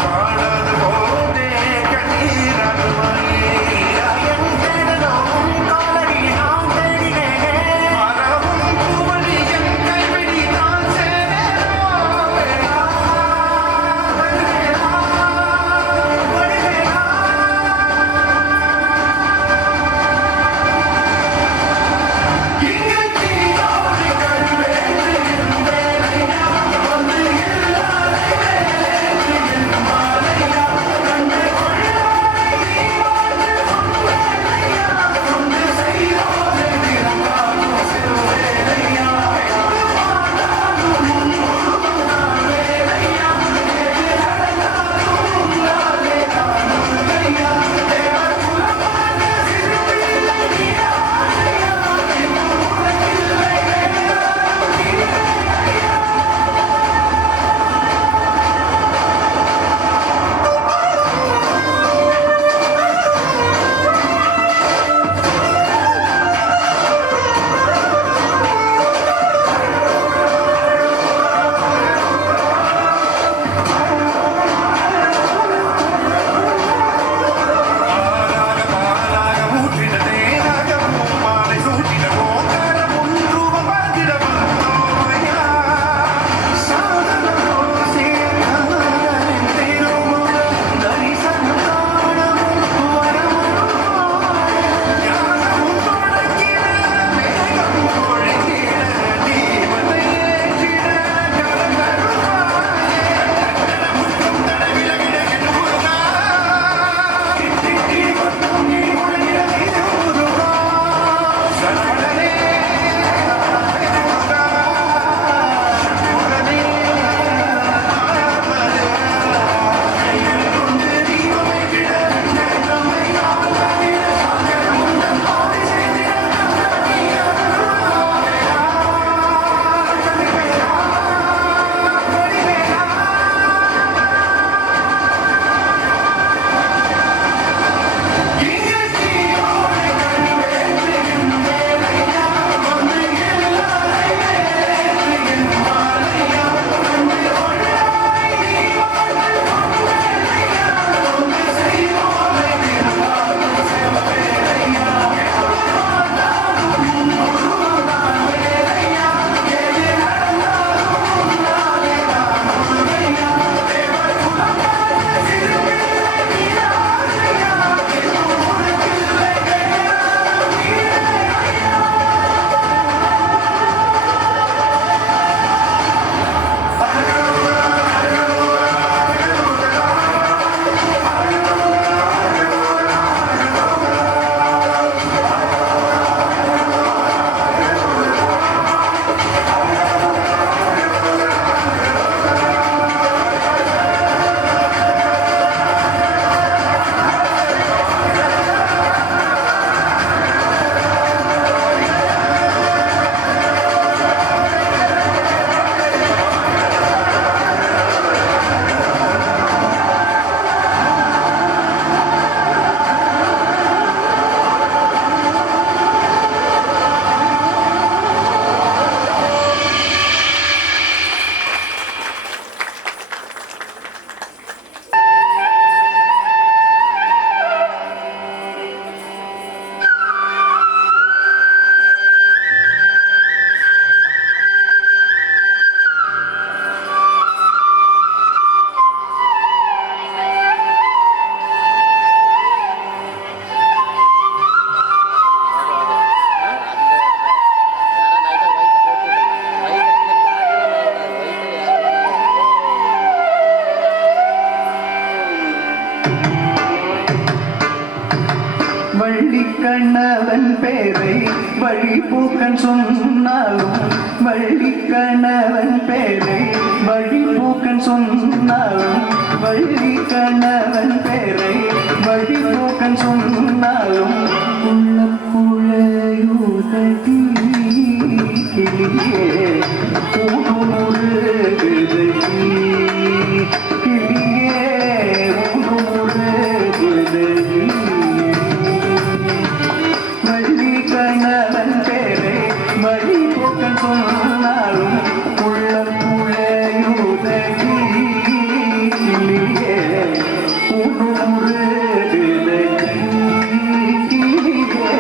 பாட வழிபோக்கன் சொன்னாலும் வள்ளிக்கணவன் பேரை வழிபோக்கன் சொன்னாலும் வள்ளிக்கணவன் பேரை வழிபோக்கன் சொன்னாலும் உள்ள புழையுதடி கிளியே ஊடுமுழுகுதடி கிளியே ஊடுமுழுகுதடி வள்ளி கணவன் பேரை வழி போக்கன் சொன்னாலும் உள்ள புழையுதடி கிளியே ஊடுமுழுகுதடி கிளியே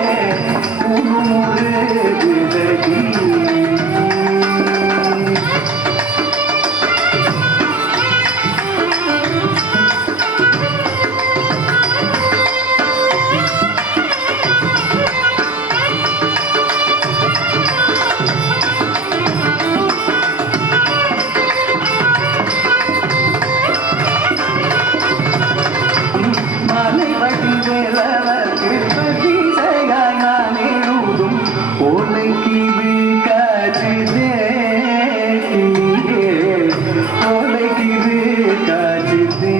ஊடுமுழுகுதடி மாலை வடி வேலவர்க்கு பகிசையாய் நான் எழுதும் ஓலைக்கு காட்சிதே ஓலைக்கு காட்சிதே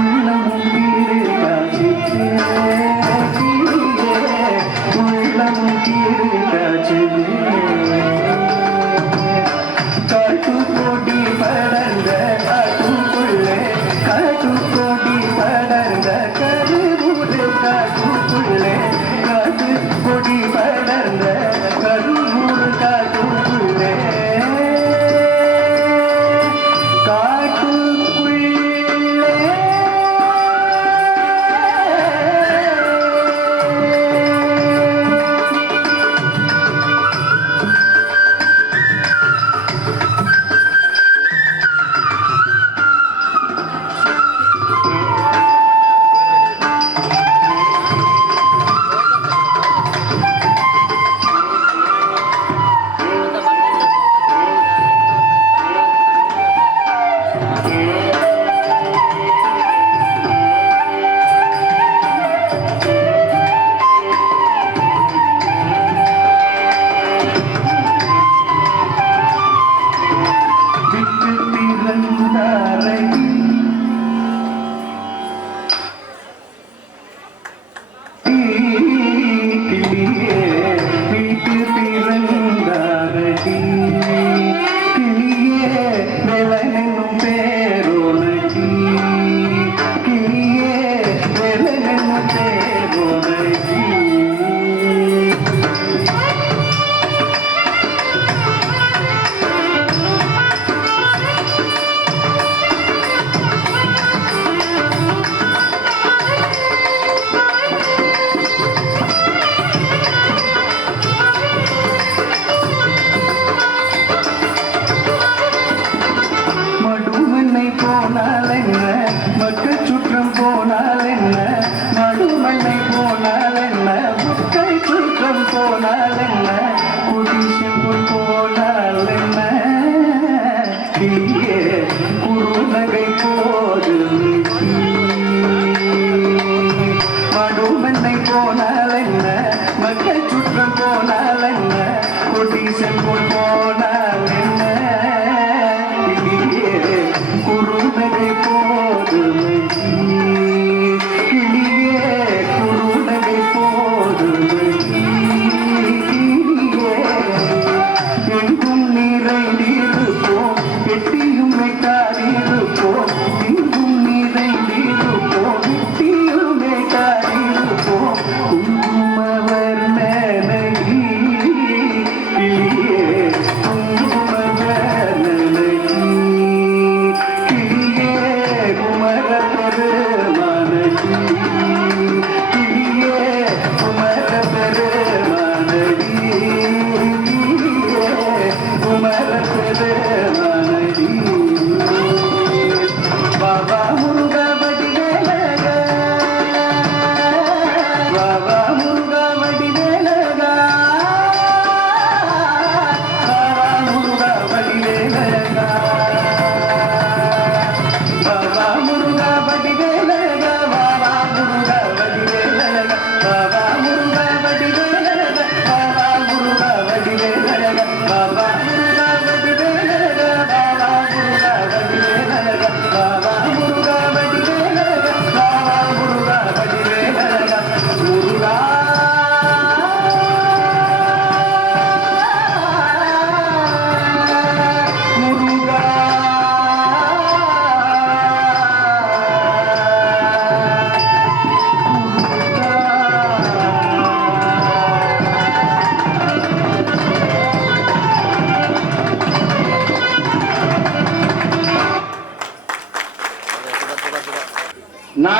உள்ளமும் காட்சிதே உள்ளமும் காட்சிதே காட்டுக்கோடி படர்ந்த காட்டுக்குள்ளே காட்டுக்கோடி படர்ந்த கருவூர் காட்டுக்குள்ளே காட்டுக்கொடி படர்ந்த கருவூர் காட்டுக்குள்ளே விட்டு பிறந்தாரடி கிளியே விட்டு பிறந்தாரடி கிளியே வெலனும் பேரோனடி கிளியே வெலனும் பேரோனடி மடுமண்ணை போனால் என்ன மக்கள் சுற்றம் போனால் என்ன மடுமண்ணை போனால் என்ன மக்கள் சுற்றம் போனால் என்ன குடிசெம்பு போனால் என்ன கிளியே குறுநகை போது மடுமண்ணை போனால் என்ன மக்கள் சுற்றம் போனால் என்ன குடிசெம்பு போனால் என்ன குறுநகை போதுமை கிளியே குறுநகை போதுமை கிளியே எங்கும் நிறைந்திருப்போம் எட்டியும் வைக்காதிருப்போம் எங்கும் நிறைந்திருப்போம் எட்டியும் வைக்காதிருப்போம் குங்குமவர் மேலகி கிளியே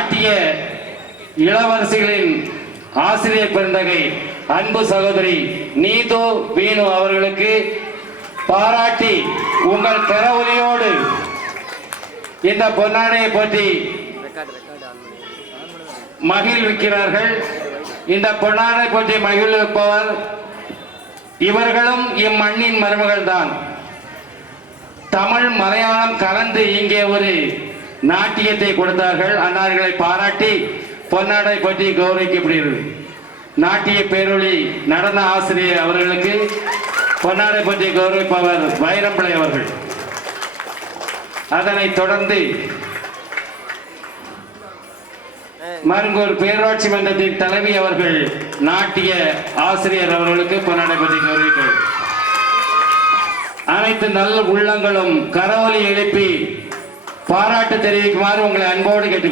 நாட்டிய இளவரசிகளின் ஆசிரியர் பெருந்தகை அன்பு சகோதரி நீது வீணு அவர்களுக்கு பாராட்டி உங்கள் கரவொலியோடு இந்த பொன்னாடையை பற்றி மகிழ்விக்கிறார்கள். இந்த பொன்னாடை பற்றி மகிழ்விப்பவர் இவர்களும் இம்மண்ணின் மருமகள் தான். தமிழ் மலையாளம் கலந்து இங்கே ஒரு நாட்டியத்தை கொடுத்தார்கள். அன்னார்களை பாராட்டி பொன்னாடை பற்றி கௌரவிக்கப்படுகிறது. நாட்டிய பேரொளி நடன ஆசிரியர் அவர்களுக்கு பொன்னாடை பற்றி கௌரவிப்பவர் வைரம்பிள்ளை அவர்கள். அதனைத் தொடர்ந்து மருங்கூர் பேரூராட்சி மன்றத்தின் தலைவி அவர்கள் நாட்டிய ஆசிரியர் அவர்களுக்கு பொன்னாடை பற்றி கௌரவிக்கிறார். அனைத்து நல்ல உள்ளங்களும் கரவொலி எழுப்பி பாராட்டு தெரிவிக்குமாறு உங்களை அன்போடு கேட்டு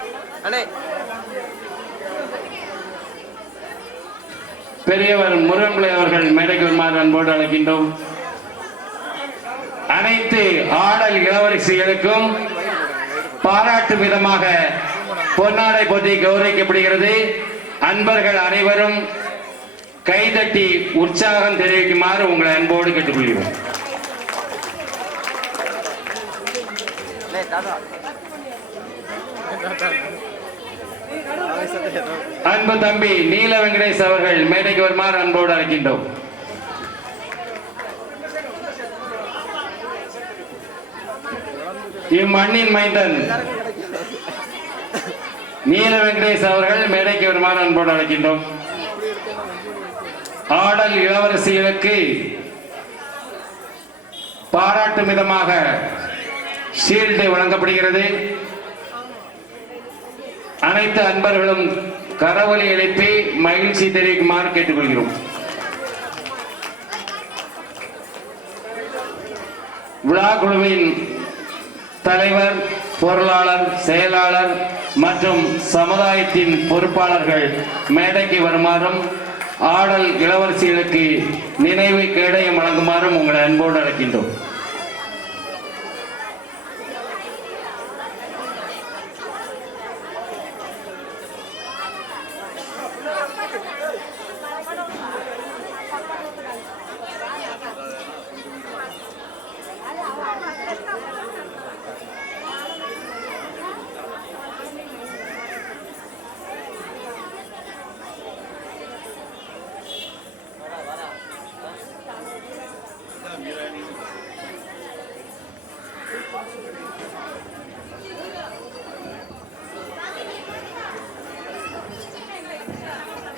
பெரியவர் முருகன்பிள்ளை அவர்கள் மேடைக்கு வருமாறு அன்போடு அழைக்கின்றோம். அனைத்து ஆடல் இளவரசிகளுக்கும் பாராட்டு விதமாக பொன்னாடை போட்டி கௌரவிக்கப்படுகிறது. அன்பர்கள் அனைவரும் கைதட்டி உற்சாகம் தெரிவிக்குமாறு உங்களை அன்போடு கேட்டுக்கொள்கிறோம். அன்பு தம்பி நீல வெங்கடேஷ் அவர்கள் மேடைக்கு வருமாறு அன்போடு அழைக்கின்றோம். இம்மண்ணின் மைந்தன் நீல வெங்கடேஷ் அவர்கள் மேடைக்கு வருமாறு அன்போடு அழைக்கின்றோம். ஆடல் இளவரசிகளுக்கு பாராட்டும் விதமாக ஷீல்டு வழங்கப்படுகிறது. அனைத்து அன்பர்களும் கரவொலி எழுப்பி மகிழ்ச்சி தெரிவிக்குமாறு கேட்டுக்கொள்கிறோம். விழா குழுவின் தலைவர், பொருளாளர், செயலாளர் மற்றும் சமுதாயத்தின் பொறுப்பாளர்கள் மேடைக்கு வருமாறும் ஆடல் இளவரசிகளுக்கு நினைவு கேடயம் வழங்குமாறும் உங்களை அன்போடு அழைக்கின்றோம்.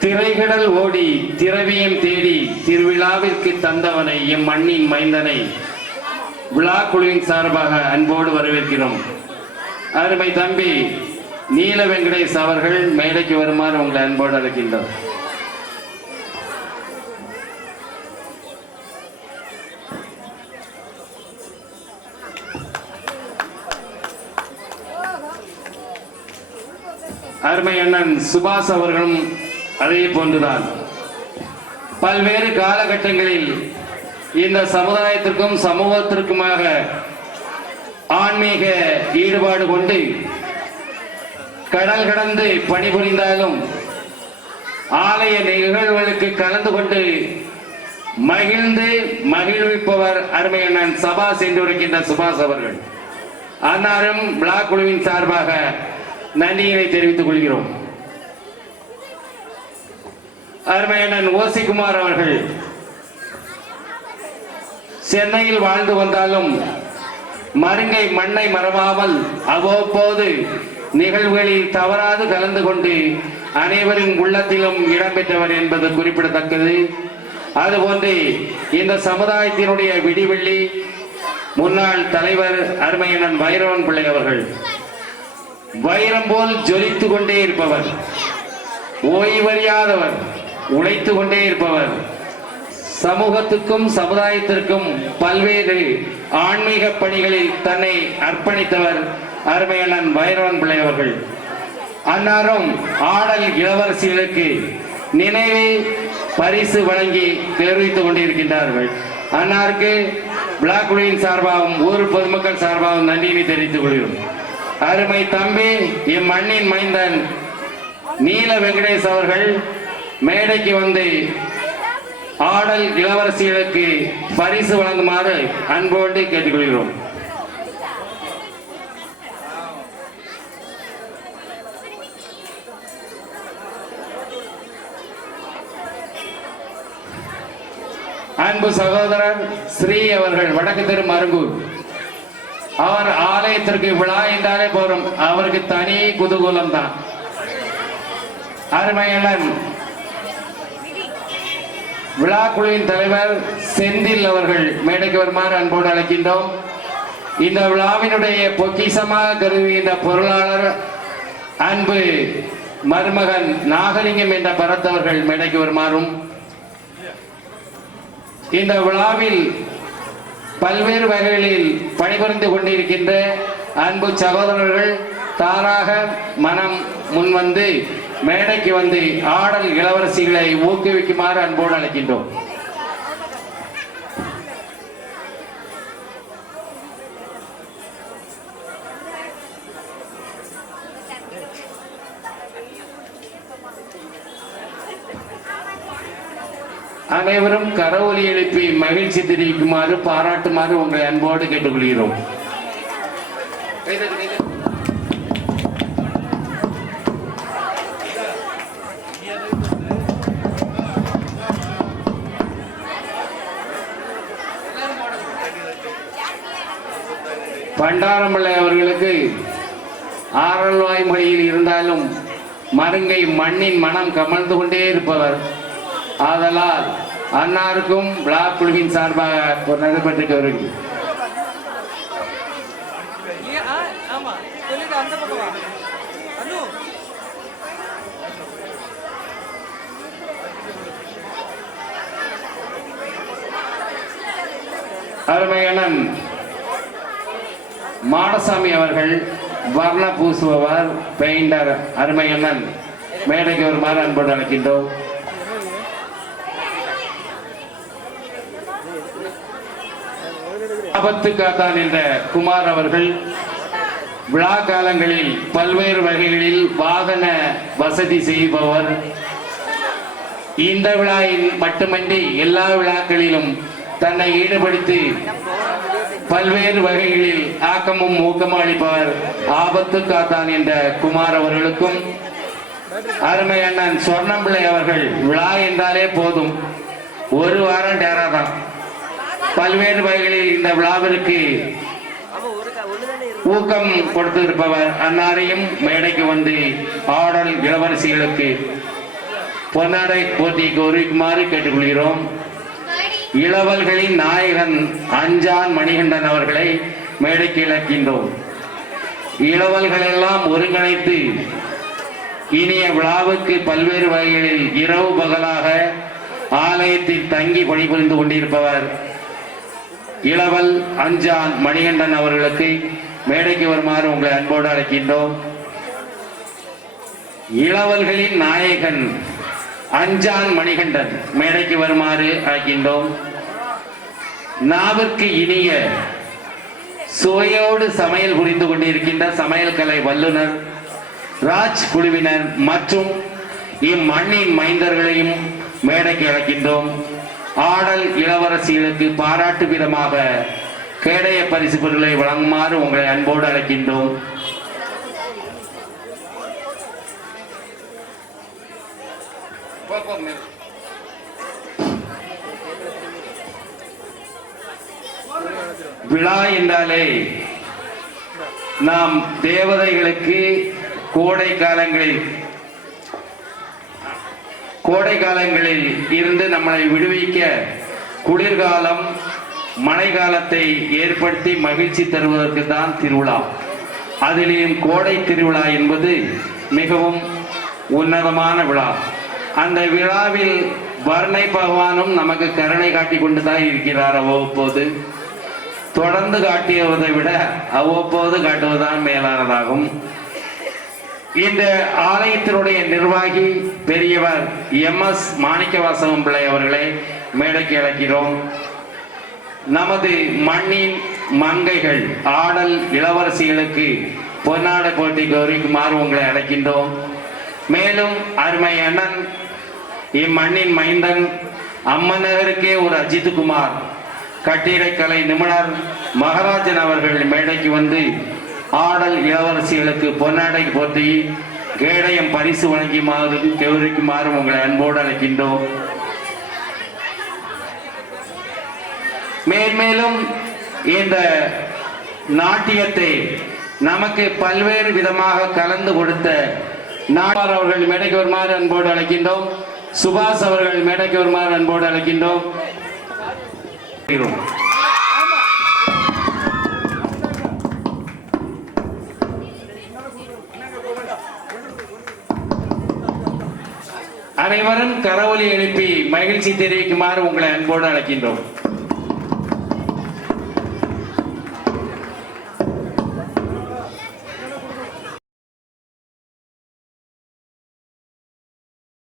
திரைகடல் ஓடி திரவியம் தேடி திருவிழாவிற்கு தந்தவனை எம் மண்ணின் மைந்தனை விழா குழுவின் சார்பாக அன்போடு வரவேற்கிறோம். அருமை தம்பி நீல வெங்கடேஷ் அவர்கள் மேடைக்கு வருமாறு உங்களை அன்போடு அழைக்கின்றோம். அருமை அண்ணன் சுபாஷ் அவர்களும் அதே போன்றுதான். பல்வேறு காலகட்டங்களில் இந்த சமுதாயத்திற்கும் சமூகத்திற்குமாக ஆன்மீக ஈடுபாடு கொண்டு கடல் கடந்து பணிபுரிந்தாலும் ஆலய நிகழ்வுகளுக்கு கலந்து கொண்டு மகிழ்ந்து மகிழ்விப்பவர் அருமை அண்ணன் சபாஸ் என்று இருக்கின்ற சுபாஷ் அவர்கள். அன்னாரும் விழா குழுவின் சார்பாக நன்றியினை தெரிவித்துக் கொள்கிறோம். அருமையண்ணன் ஓசிகுமார் அவர்கள் சென்னையில் வாழ்ந்து வந்தாலும் மருங்கை மண்ணை மறவாமல் அவ்வப்போது நிகழ்வுகளில் தவறாது கலந்து கொண்டு அனைவரின் உள்ளத்திலும் இடம்பெற்றவர் என்பது குறிப்பிடத்தக்கது. அதுபோன்று இந்த சமுதாயத்தினுடைய விடிவெள்ளி முன்னாள் தலைவர் அருமையண்ணன் வைரவன் பிள்ளை அவர்கள் வைரம் போல் ஜொலித்துக் கொண்டே இருப்பவர், ஓய்வறியாதவர், உழைத்து கொண்டே இருப்பவர், சமூகத்துக்கும் சமுதாயத்திற்கும் பல்வேறு ஆன்மீக பணிகளில் தன்னை அர்ப்பணித்தவர் அருமையண்ணன் வைரவன் பிள்ளை அவர்கள். அன்னாரும் ஆடல் இளவரசிகளுக்கு நினைவு பரிசு வழங்கி தெரிவித்துக் கொண்டிருக்கின்றார்கள். அன்னாருக்கு விழா குழுவின் சார்பாகவும் ஊர் பொதுமக்கள் சார்பாகவும் நன்றியை தெரிவித்துக் கொள்கிறோம். அருமை தம்பி இம்மண்ணின் மைந்தன் நீல வெங்கடேஷ் அவர்கள் மேடைக்கு வந்து ஆடல் இளவரசிகளுக்கு பரிசு வழங்குமாறு அன்போடு கேட்டுக்கொள்கிறோம். அன்பு சகோதரர் ஸ்ரீ அவர்கள் வடக்கு தெரு மருங்கூர். அவர் ஆலயத்திற்கு விழா என்றாலே போறோம், அவருக்கு தனி குதூகூலம் தான். அருமையண்ணன் விழா குழுவின் தலைவர் செந்தில் அவர்கள் மேடைக்கு வருமாறு அன்போடு அழைக்கின்றோம். இந்த விழாவினுடைய பொக்கிஷமாக கருதுகின்ற பொருளாளர் அன்பு மருமகன் நாகலிங்கம் என்ற பரத்தவர்கள் மேடைக்கு வருமாறும், இந்த விழாவில் பல்வேறு வகைகளில் பணிபுரிந்து கொண்டிருக்கின்ற அன்பு சகோதரர்கள் தாராக மனம் முன்வந்து மேடைக்கு வந்து ஆடல் இளவரசிகளை ஊக்குவிக்குமாறு அன்போடு அழைக்கின்றோம். அனைவரும் கரவொலி எழுப்பி மகிழ்ச்சி தெரிவிக்குமாறு பாராட்டுமாறு உங்களை அன்போடு கேட்டுக்கொள்கிறோம். பண்டாரம்பிள்ளை அவர்களுக்கு ஆரல்வாய் மொழியில் இருந்தாலும் மருங்கை மண்ணின் மனம் கமழ்ந்து கொண்டே இருப்பவர். ஆதலால் அன்னாருக்கும் விழா குழுவின் சார்பாக ஒரு நடைபெற்று வருகிறது. அருமையண்ணன் மாடசாமி அவர்கள் வர்ண பூசுபவர் பெயிண்டர். அருமையண்ணன் மேடைக்கு வருமாறு அன்போடு அழைக்கின்றோம். ஆபத்து காத்தான் என்ற குமார் அவர்கள் விழா காலங்களில் பல்வேறு வகைகளில் வாகன வசதி செய்பவர். இந்த விழாவில் மட்டுமின்றி எல்லா விழாக்களிலும் தன்னை ஈடுபடுத்தி பல்வேறு வகைகளில் ஆக்கமும் ஊக்கமும் அளிப்பவர் ஆபத்து காத்தான் என்ற குமார் அவர்களுக்கும், அருமை அண்ணன் சொர்ணம்பிள்ளை அவர்கள் விழா என்றாலே போதும் ஒரு வாரம் டேராதான். பல்வேறு வகைகளில் இந்த விழாவிற்கு ஊக்கம் கொடுத்திருப்பவர். அன்னாரையும் மேடைக்கு வந்து ஆடல் இளவரசிகளுக்கு பொன்னாடை போட்டிக்கு ஒருக்குமாறு கேட்டுக்கொள்கிறோம். இளவல்களின் நாயகன் அஞ்சான் மணிகண்டன் அவர்களை மேடைக்கு இழக்கின்றோம். இளவல்கள் எல்லாம் ஒருங்கிணைத்து இனிய விழாவுக்கு பல்வேறு வகைகளில் இரவு பகலாக ஆலயத்தில் தங்கி பணிபுரிந்து கொண்டிருப்பவர் இளவல் அஞ்சான் மணிகண்டன் அவர்களுக்கு மேடைக்கு வருமாறு உங்களை அன்போடு அழைக்கின்றோம். இளவல்களின் நாயகன் அஞ்சான் மணிகண்டன் மேடைக்கு வருமாறு அழைக்கின்றோம். நாவிற்கு இனிய சுவையோடு சமையல் புரிந்து கொண்டிருக்கின்ற சமையல் கலை வல்லுநர் ராஜ் குழுவினர் மற்றும் இம்மண்ணின் மைந்தர்களையும் மேடைக்கு அழைக்கின்றோம். ஆடல் இளவரசிகளுக்கு பாராட்டு விதமாக கேடய பரிசு பொருட்களை வழங்குமாறு உங்களை அன்போடு அழைக்கின்றோம். விழா என்றாலே நாம் தேவதைகளுக்கு கோடை காலங்களில் இருந்து நம்மளை விடுவிக்க குளிர்காலம் மழை காலத்தை ஏற்படுத்தி மகிழ்ச்சி தருவதற்கு தான் திருவிழா. அதிலேயும் கோடை திருவிழா என்பது மிகவும் உன்னதமான விழா. அந்த விழாவில் வர்ணை பகவானும் நமக்கு கருணை காட்டி கொண்டு தான் இருக்கிறார். அவ்வப்போது தொடர்ந்து காட்டியதை விட அவ்வப்போது காட்டுவதுதான் மேலானதாகும். இந்த ஆலயத்தினுடைய நிர்வாகி பெரியவர் MS மாணிக்கவாசகம் பிள்ளை அவர்களை மேடைக்கு அழைக்கிறோம். நமது மண்ணின் மங்கைகள் ஆடல் இளவரசிகளுக்கு பொன்னாடை போட்டிக்கு வருமாறு உங்களை அழைக்கின்றோம். மேலும் அருமை அண்ணன் இம்மண்ணின் மைந்தன் அம்மநகருக்கே ஒரு அஜித்குமார் கட்டிடக்கலை நிபுணர் மகராஜன் அவர்கள் மேடைக்கு வந்து ஆடல் இளவரசிகளுக்கு பொன்னாடை போட்டி கேடயம் பரிசு கௌரவிக்குமாறு உங்களை அன்போடு அழைக்கின்றோம். மேன்மேலும் இந்த நாட்டியத்தை நமக்கு பல்வேறு விதமாக கலந்து கொடுத்த நாடார் அவர்கள் மேடைக்கு வருமாறு அன்போடு அழைக்கின்றோம். சுபாஷ் அவர்கள் மேடைக்கு வருமாறு அன்போடு அழைக்கின்றோம். அனைவரும் கரவொலி எழுப்பி மகிழ்ச்சி தெரிவிக்குமாறு உங்களை அன்போடு அழைக்கின்றோம்.